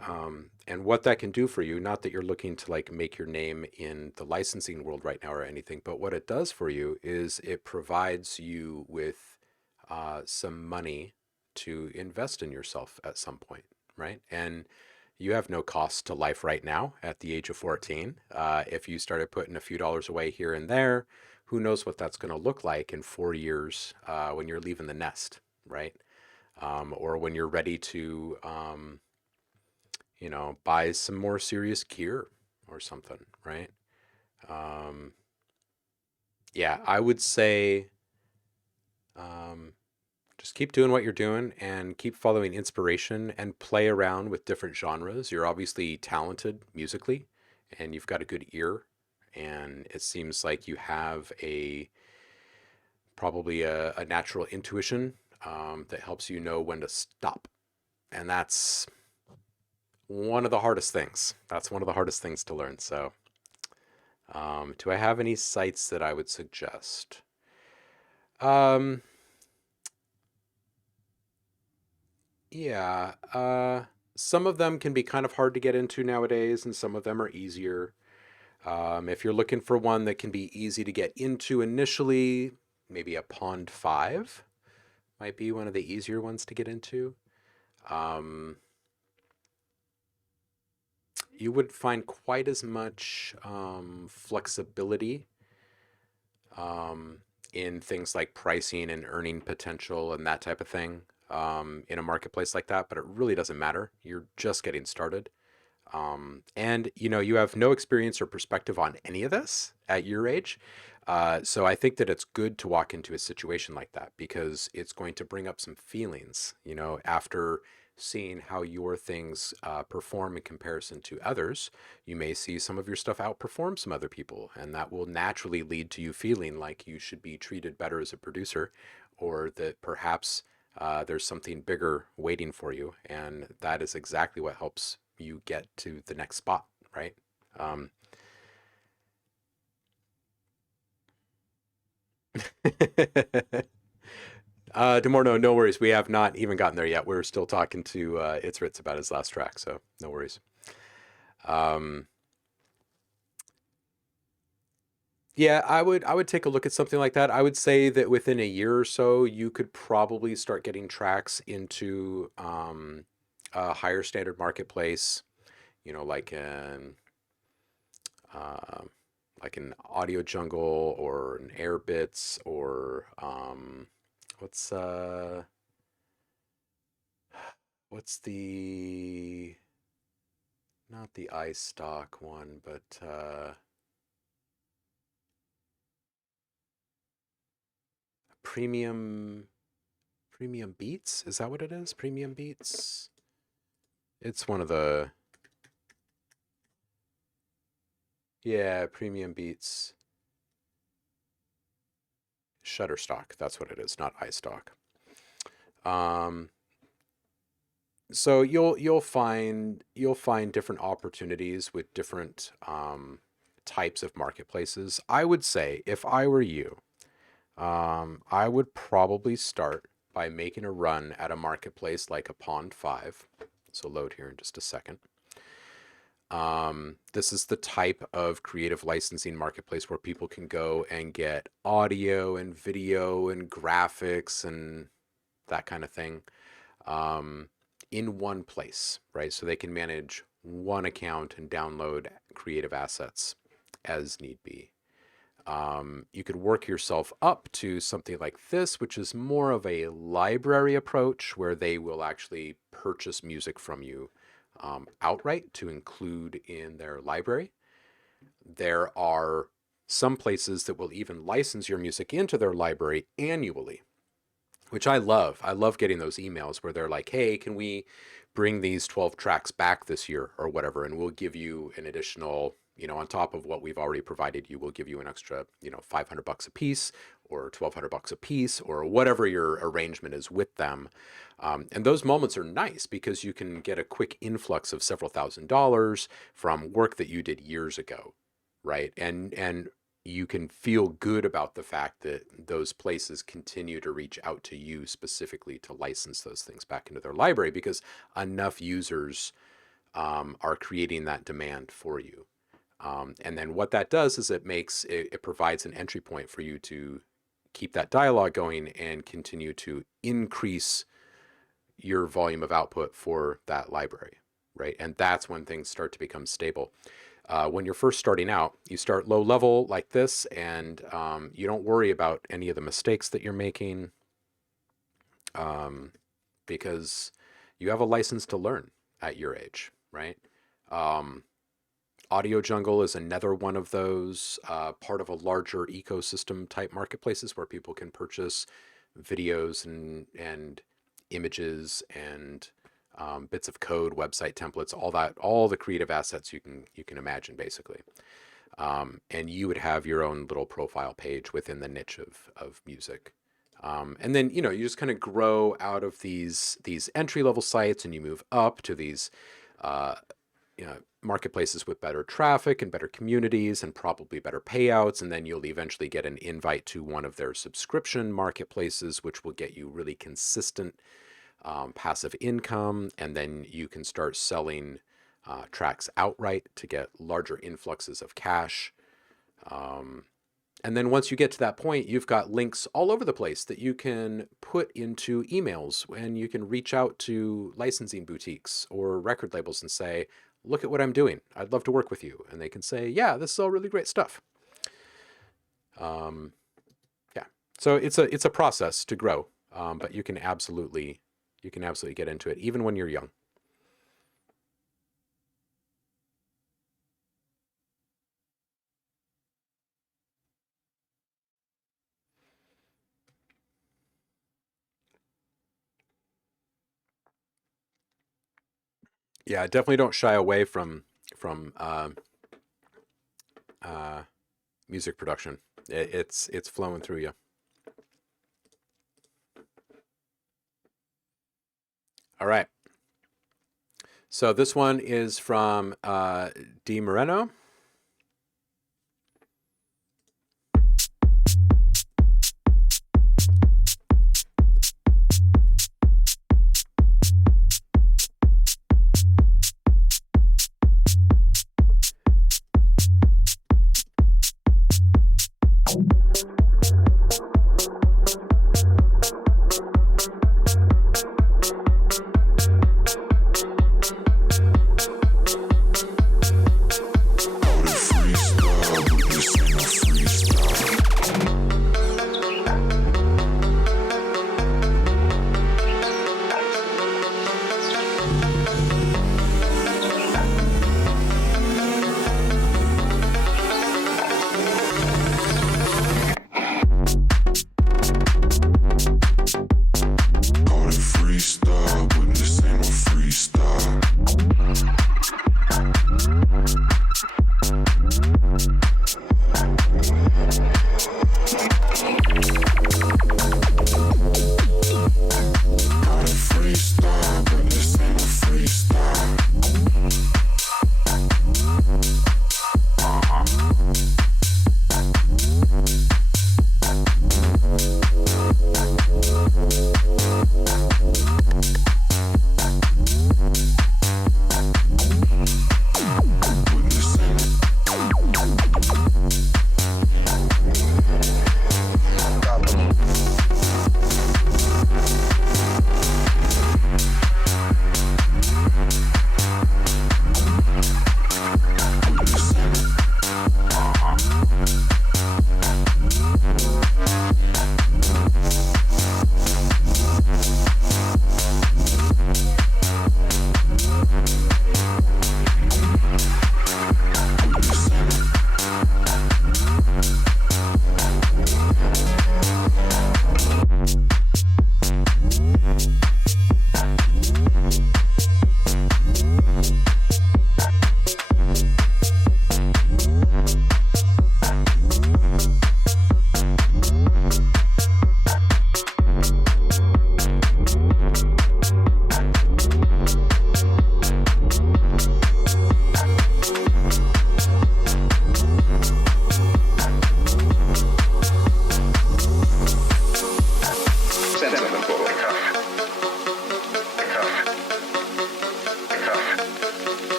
And what that can do for you, not that you're looking to like make your name in the licensing world right now or anything, but what it does for you is it provides you with some money to invest in yourself at some point, right? And you have no cost to life right now at the age of 14. If you started putting a few dollars away here and there, who knows what that's going to look like in 4 years when you're leaving the nest, right? Or when you're ready to, buy some more serious gear or something, right? Um, yeah, I would say um, just keep doing what you're doing and keep following inspiration and play around with different genres. You're obviously talented musically and you've got a good ear. And it seems like you have probably a natural intuition that helps you know when to stop. And that's one of the hardest things. That's one of the hardest things to learn. So, do I have any sites that I would suggest? Um, yeah, some of them can be kind of hard to get into nowadays, and some of them are easier. If you're looking for one that can be easy to get into initially, maybe a Pond 5 might be one of the easier ones to get into. Um, you wouldn't find quite as much flexibility um, in things like pricing and earning potential and that type of thing in a marketplace like that, but it really doesn't matter. You're just getting started. And you have no experience or perspective on any of this at your age. So I think that it's good to walk into a situation like that because it's going to bring up some feelings, after seeing how your things perform in comparison to others. You may see some of your stuff outperform some other people, and that will naturally lead to you feeling like you should be treated better as a producer, or that perhaps there's something bigger waiting for you, and that is exactly what helps you get to the next spot, right? Um, Demorno, no worries. We have not even gotten there yet. We're still talking to It's Ritz about his last track, so no worries. Um, yeah, I would take a look at something like that. I would say that within a year or so, you could probably start getting tracks into a higher standard marketplace. You know, uh, like an Audio Jungle or an Airbits or what's uh, what's the not the iStock one, but Premium Premium Beats? Is that what it is? Premium Beats? It's one of the yeah, Premium Beats. Shutterstock, that's what it is, not iStock. Um, so you'll find different opportunities with different types of marketplaces. I would say if I were you, I would probably start by making a run at a marketplace like a Pond 5. So load here in just a second. This is the type of creative licensing marketplace where people can go and get audio and video and graphics and that kind of thing um, in one place, right? So they can manage one account and download creative assets as need be. You could work yourself up to something like this, which is more of a library approach where they will actually purchase music from you outright to include in their library. There are some places that will even license your music into their library annually, which I love. I love getting those emails where they're like, hey, can we bring these 12 tracks back this year or whatever? And we'll give you an additional, on top of what we've already provided you, we'll give you an extra, $500 a piece or $1,200 a piece or whatever your arrangement is with them. And those moments are nice because you can get a quick influx of several $1,000s from work that you did years ago, right? And you can feel good about the fact that those places continue to reach out to you specifically to license those things back into their library because enough users are creating that demand for you. And then what that does is it provides an entry point for you to keep that dialogue going and continue to increase your volume of output for that library, right? And that's when things start to become stable. When you're first starting out, you start low level like this, and you don't worry about any of the mistakes that you're making um, because you have a license to learn at your age, right? Um, Audio Jungle is another one of those part of a larger ecosystem type marketplaces where people can purchase videos and images and bits of code, website templates, all that, all the creative assets you can imagine, basically. And you would have your own little profile page within the niche of music. And then you just kind of grow out of these entry level sites, and you move up to these uh, marketplaces with better traffic and better communities and probably better payouts. And then you'll eventually get an invite to one of their subscription marketplaces, which will get you really consistent passive income. And then you can start selling tracks outright to get larger influxes of cash. Um, and then once you get to that point, you've got links all over the place that you can put into emails, and you can reach out to licensing boutiques or record labels and say, look at what I'm doing. I'd love to work with you. And they can say, yeah, this is all really great stuff. Um, yeah. So it's a process to grow, but you can absolutely get into it even when you're young. Yeah, definitely don't shy away from uh, music production. It's flowing through you. All right. So this one is from D. Moreno.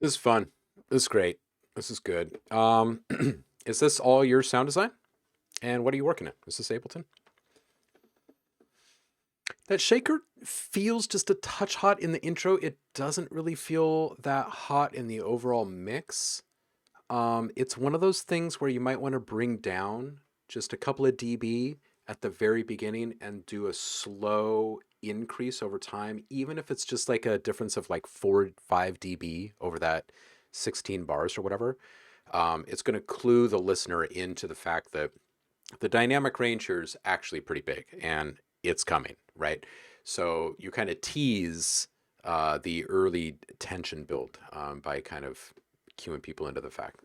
This is fun. This is great. This is good. Is this all your sound design? And what are you working at? Is this Ableton? That shaker feels just a touch hot in the intro. It doesn't really feel that hot in the overall mix. It's one of those things where you might want to bring down just a couple of dB at the very beginning and do a slow increase over time, even if it's just like a difference of like 4-5 dB over that 16 bars or whatever. It's going to clue the listener into the fact that the dynamic range here is actually pretty big and it's coming, right? So you kind of tease the early tension build by kind of cueing people into the fact.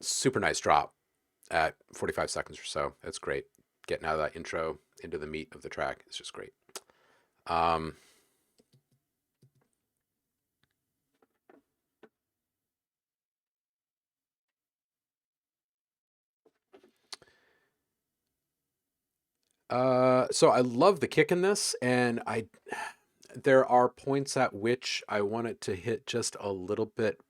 Super nice drop at 45 seconds or so. That's great. Getting out of that intro into the meat of the track is just great. So I love the kick in this, and there are points at which I want it to hit just a little bit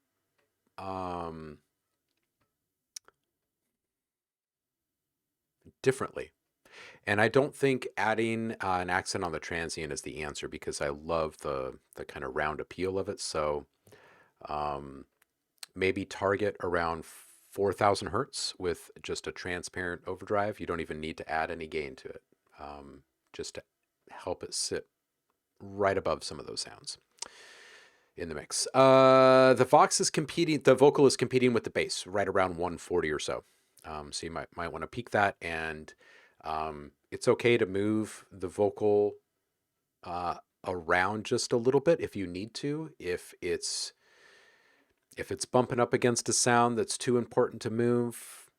differently. And I don't think adding an accent on the transient is the answer because I love the kind of round appeal of it. So maybe target around 4,000 hertz with just a transparent overdrive. You don't even need to add any gain to it, just to help it sit right above some of those sounds in the mix. The vocal is competing with the bass right around 140 or so. So you might want to peak that, and it's okay to move the vocal around just a little bit if you need to. If it's bumping up against a sound that's too important to move,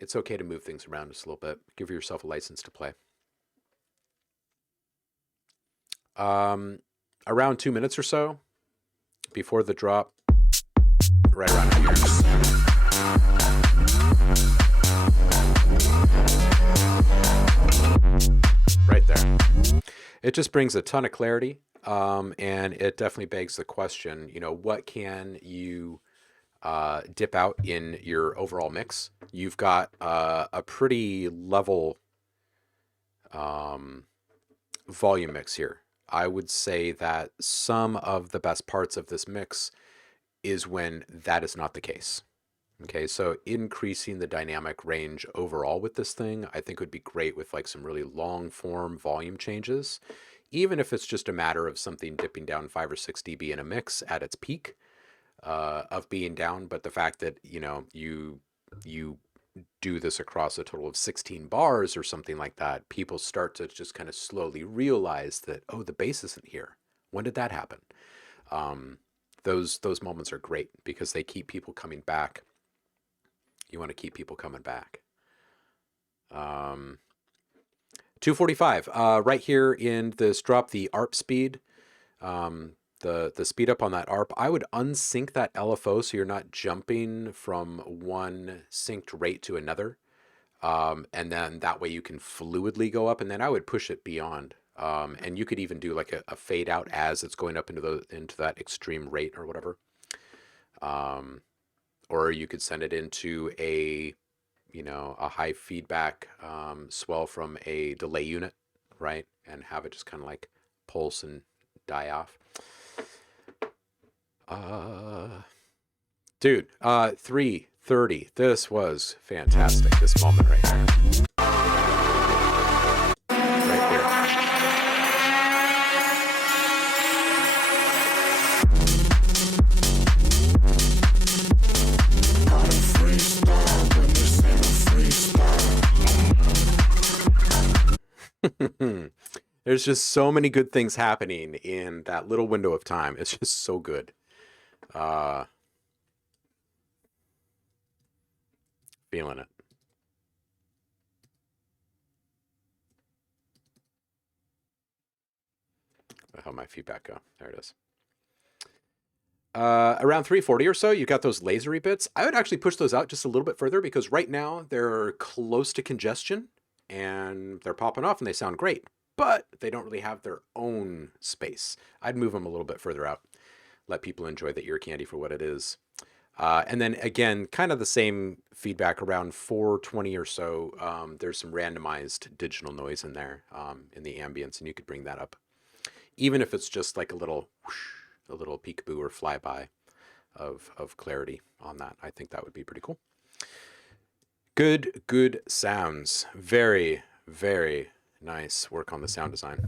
it's okay to move things around just a little bit. Give yourself a license to play. Around 2 minutes or so before the drop, right around here. Right there. It just brings a ton of clarity, and it definitely begs the question, what can you dip out in your overall mix? You've got a pretty level volume mix here. I would say that some of the best parts of this mix is when that is not the case. Okay, so increasing the dynamic range overall with this thing, I think would be great with like some really long form volume changes, even if it's just a matter of something dipping down 5 or 6 dB in a mix at its peak of being down. But the fact that, you do this across a total of 16 bars or something like that, people start to just kind of slowly realize that, oh, the bass isn't here. When did that happen? Those moments are great because they keep people coming back. You want to keep people coming back. 245, right here in this drop, the ARP speed, the speed up on that ARP, I would unsync that LFO so you're not jumping from one synced rate to another. And then that way you can fluidly go up, and then I would push it beyond. And you could even do like a fade out as it's going up into that extreme rate or whatever. Or you could send it into a high feedback swell from a delay unit, right? And have it just kind of like pulse and die off. Dude, 3:30. This was fantastic. This moment right here. Right here. There's just so many good things happening in that little window of time. It's just so good. Feeling it. How'd my feedback go? There it is. Around 340 or so, you got those lasery bits. I would actually push those out just a little bit further because right now they're close to congestion and they're popping off and they sound great, but they don't really have their own space. I'd move them a little bit further out. Let people enjoy the ear candy for what it is. And then again, kind of the same feedback around 420 or so. There's some randomized digital noise in there in the ambience, and you could bring that up, even if it's just like a little whoosh, a little peekaboo or flyby of clarity on that. I think that would be pretty cool. Good sounds. Very, very nice work on the sound design.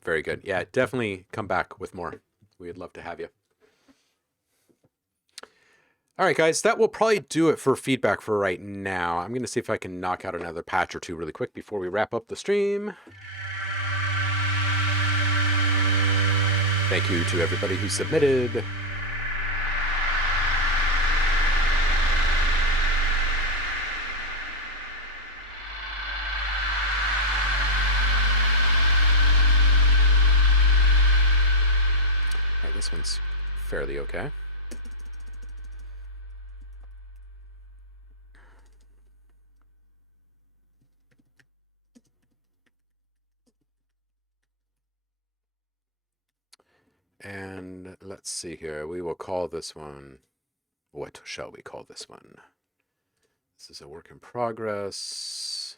Very good. Yeah, definitely come back with more. We'd love to have you. All right, guys, that will probably do it for feedback for right now. I'm going to see if I can knock out another patch or two really quick before we wrap up the stream. Thank you to everybody who submitted. All right, this one's fairly okay. And let's see here. We will call this one. What shall we call this one? This is a work in progress.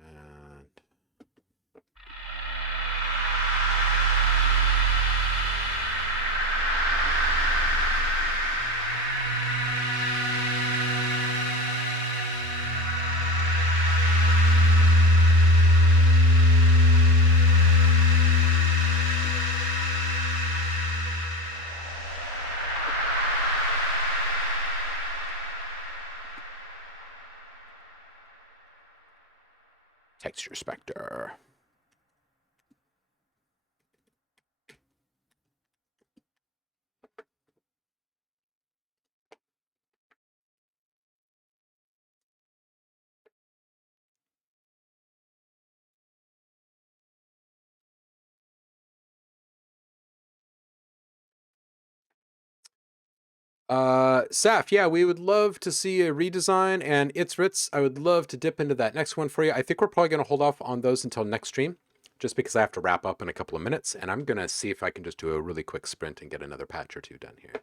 And texture specter. Saf, yeah, we would love to see a redesign, and It's Ritz, I would love to dip into that next one for you. I think we're probably going to hold off on those until next stream, just because I have to wrap up in a couple of minutes, and I'm going to see if I can just do a really quick sprint and get another patch or two done here.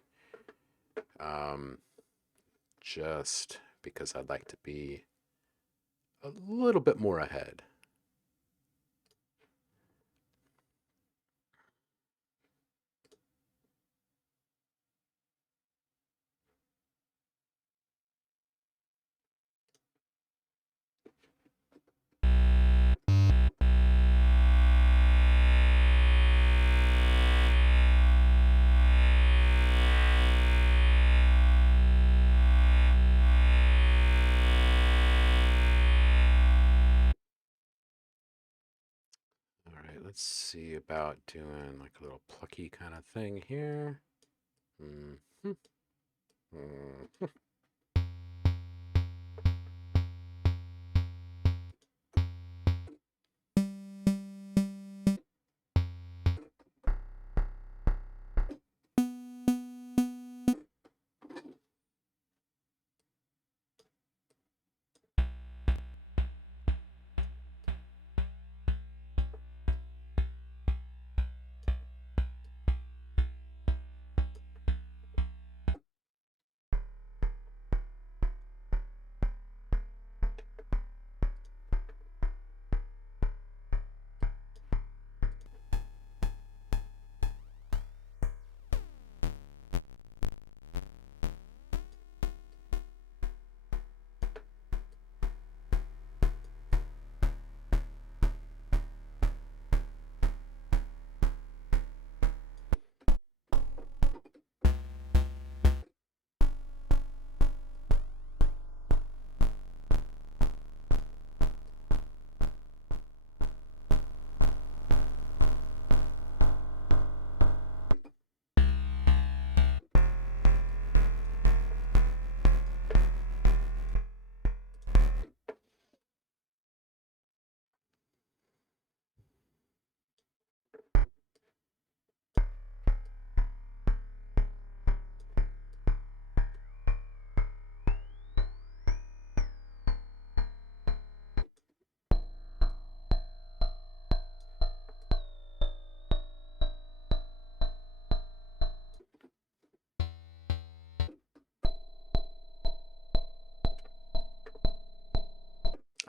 Just because I'd like to be a little bit more ahead. All right, let's see about doing like a little plucky kind of thing here. Mm-hmm. Mm-hmm.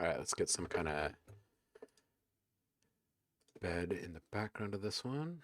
All right, let's get some kind of bed in the background of this one.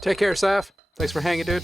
Take care, Saf. Thanks for hanging, dude.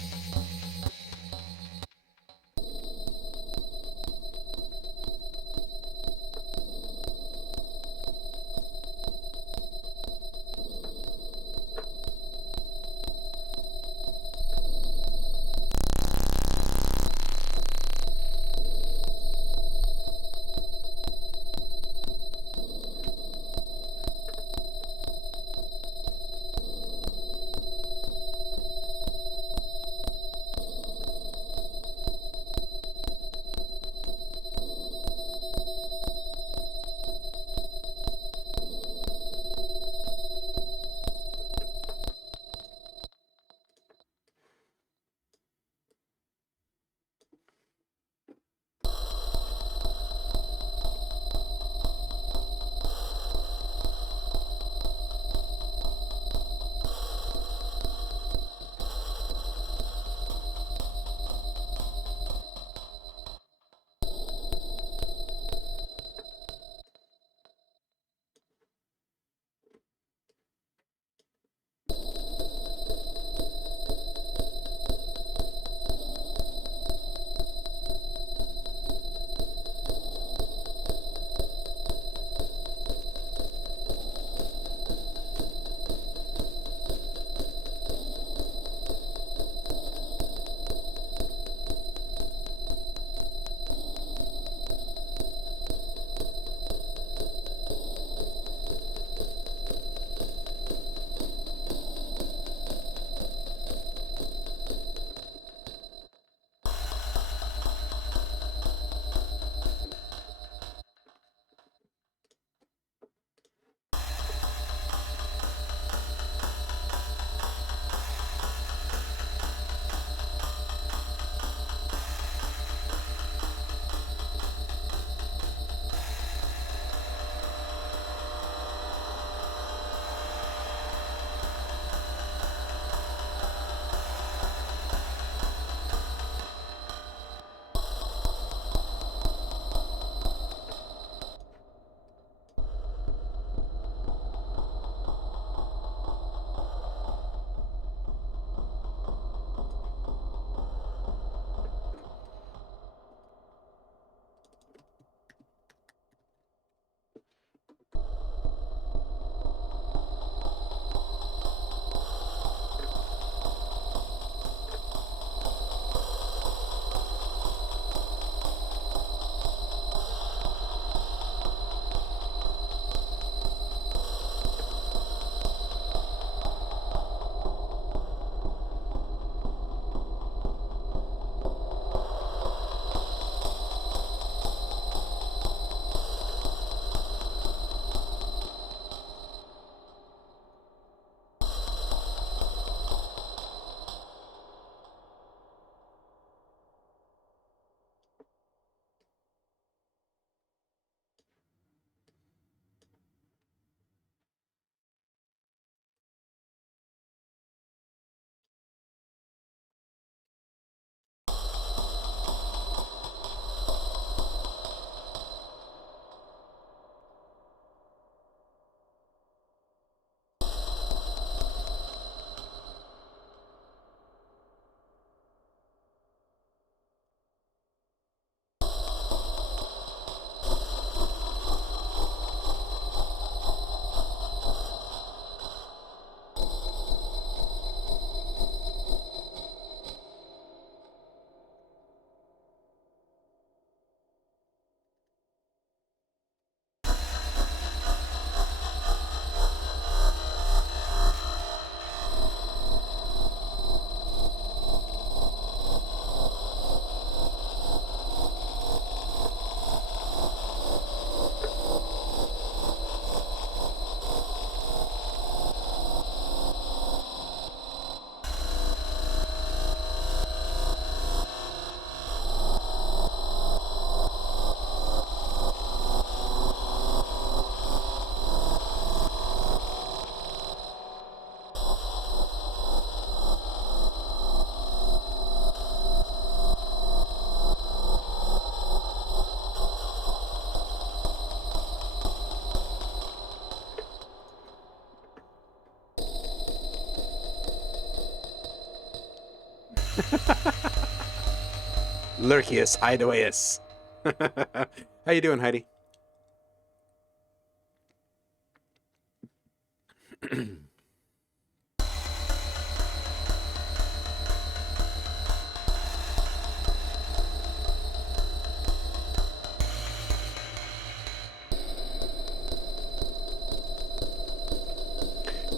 Lurkius, Hideawayus. How you doing, Heidi?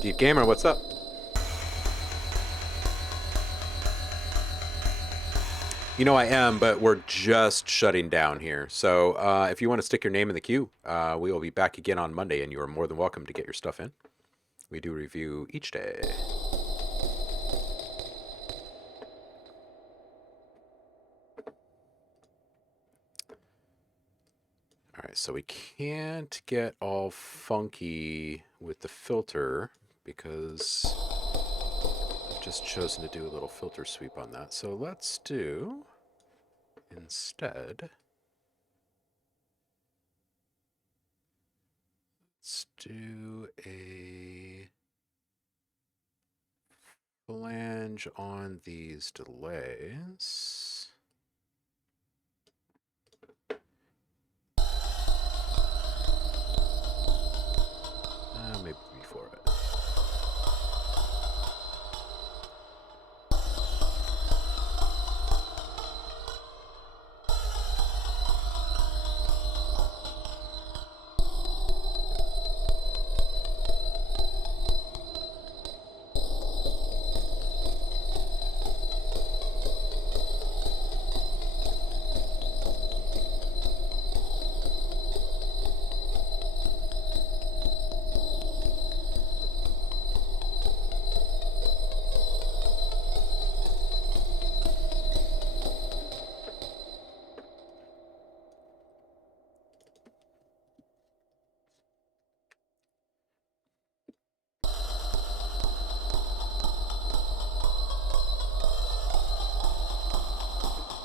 Deep Gamer, what's up? You know I am, but we're just shutting down here. So if you want to stick your name in the queue, we will be back again on Monday, and you are more than welcome to get your stuff in. We do review each day. All right, so we can't get all funky with the filter because I've just chosen to do a little filter sweep on that. So let's do instead, let's do a flange on these delays. Maybe before it.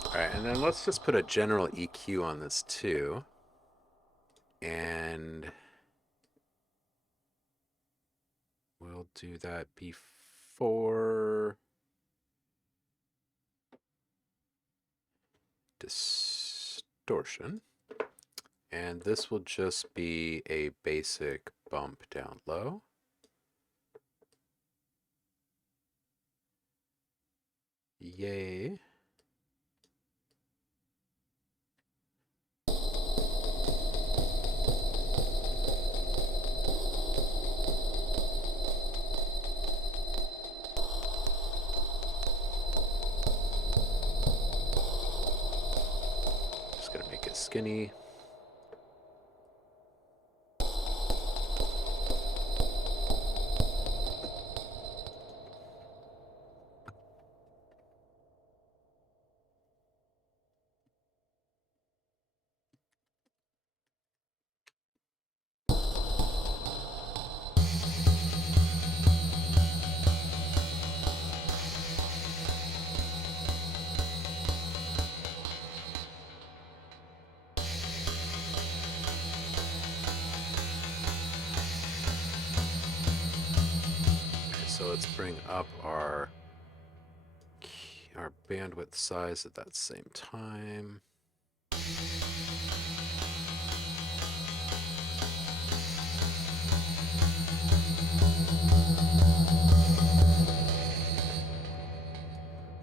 All right, and then let's just put a general EQ on this too. And we'll do that before distortion. And this will just be a basic bump down low. Yay. Just gonna make it skinny. So let's bring up our bandwidth size at that same time.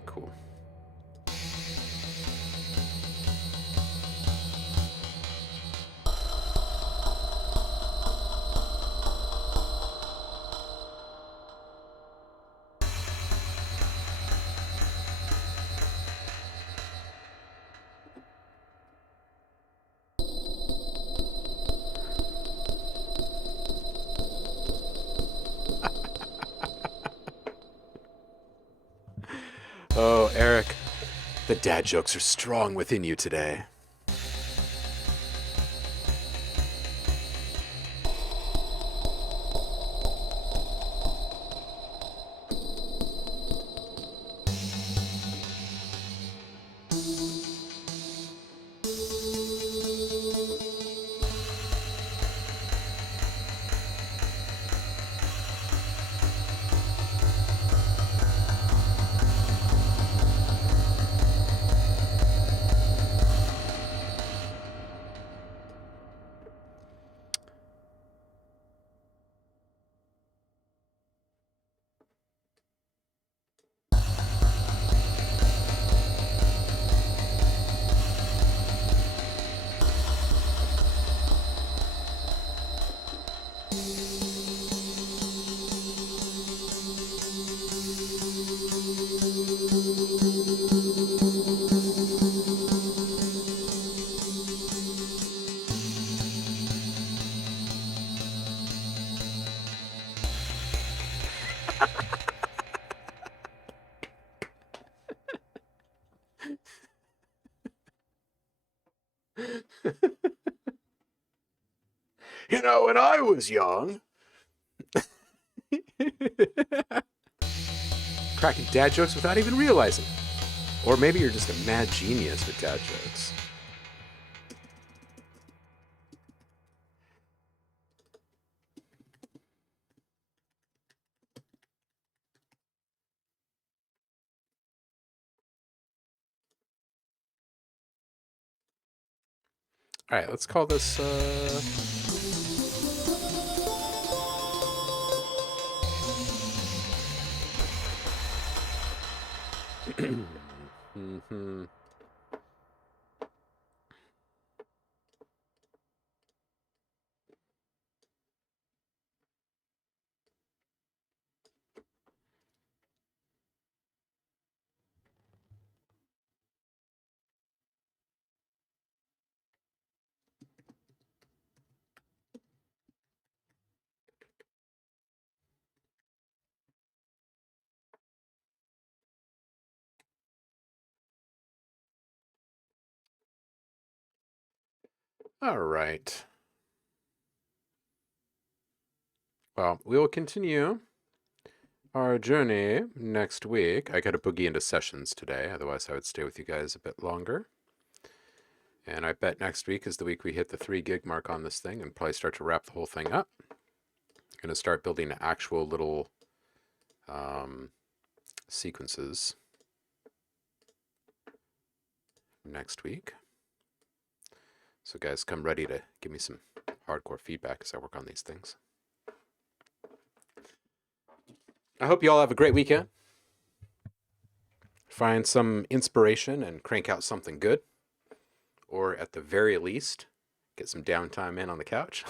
Cool. Oh, Eric, the dad jokes are strong within you today. You know, when I was young. Cracking dad jokes without even realizing. Or maybe you're just a mad genius with dad jokes. All right, let's call this. Mm-hmm. All right. Well, we will continue our journey next week. I got to boogie into sessions today, otherwise I would stay with you guys a bit longer. And I bet next week is the week we hit the 3 gig mark on this thing and probably start to wrap the whole thing up. I'm going to start building actual little sequences next week. So guys, come ready to give me some hardcore feedback as I work on these things. I hope you all have a great weekend. Find some inspiration and crank out something good. Or at the very least, get some downtime in on the couch.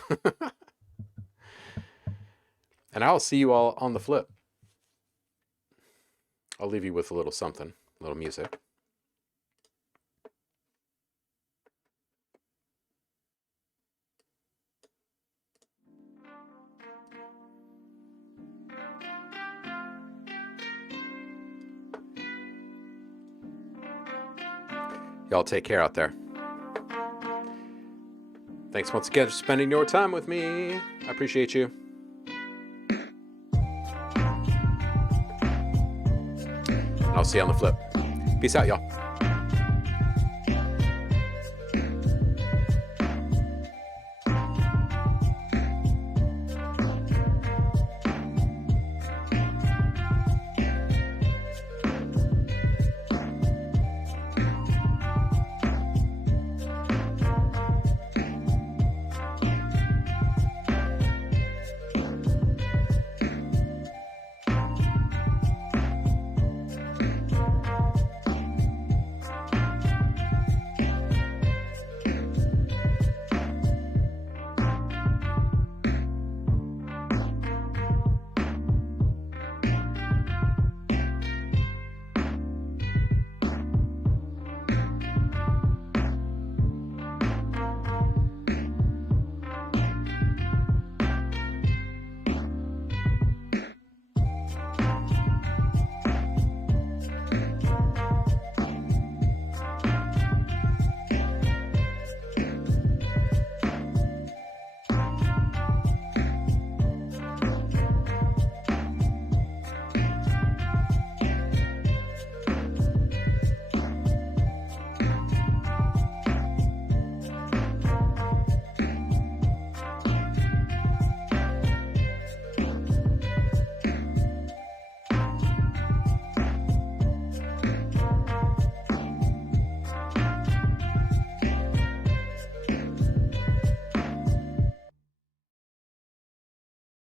And I'll see you all on the flip. I'll leave you with a little something, a little music. Y'all take care out there. Thanks once again for spending your time with me. I appreciate you. I'll see you on the flip. Peace out, y'all.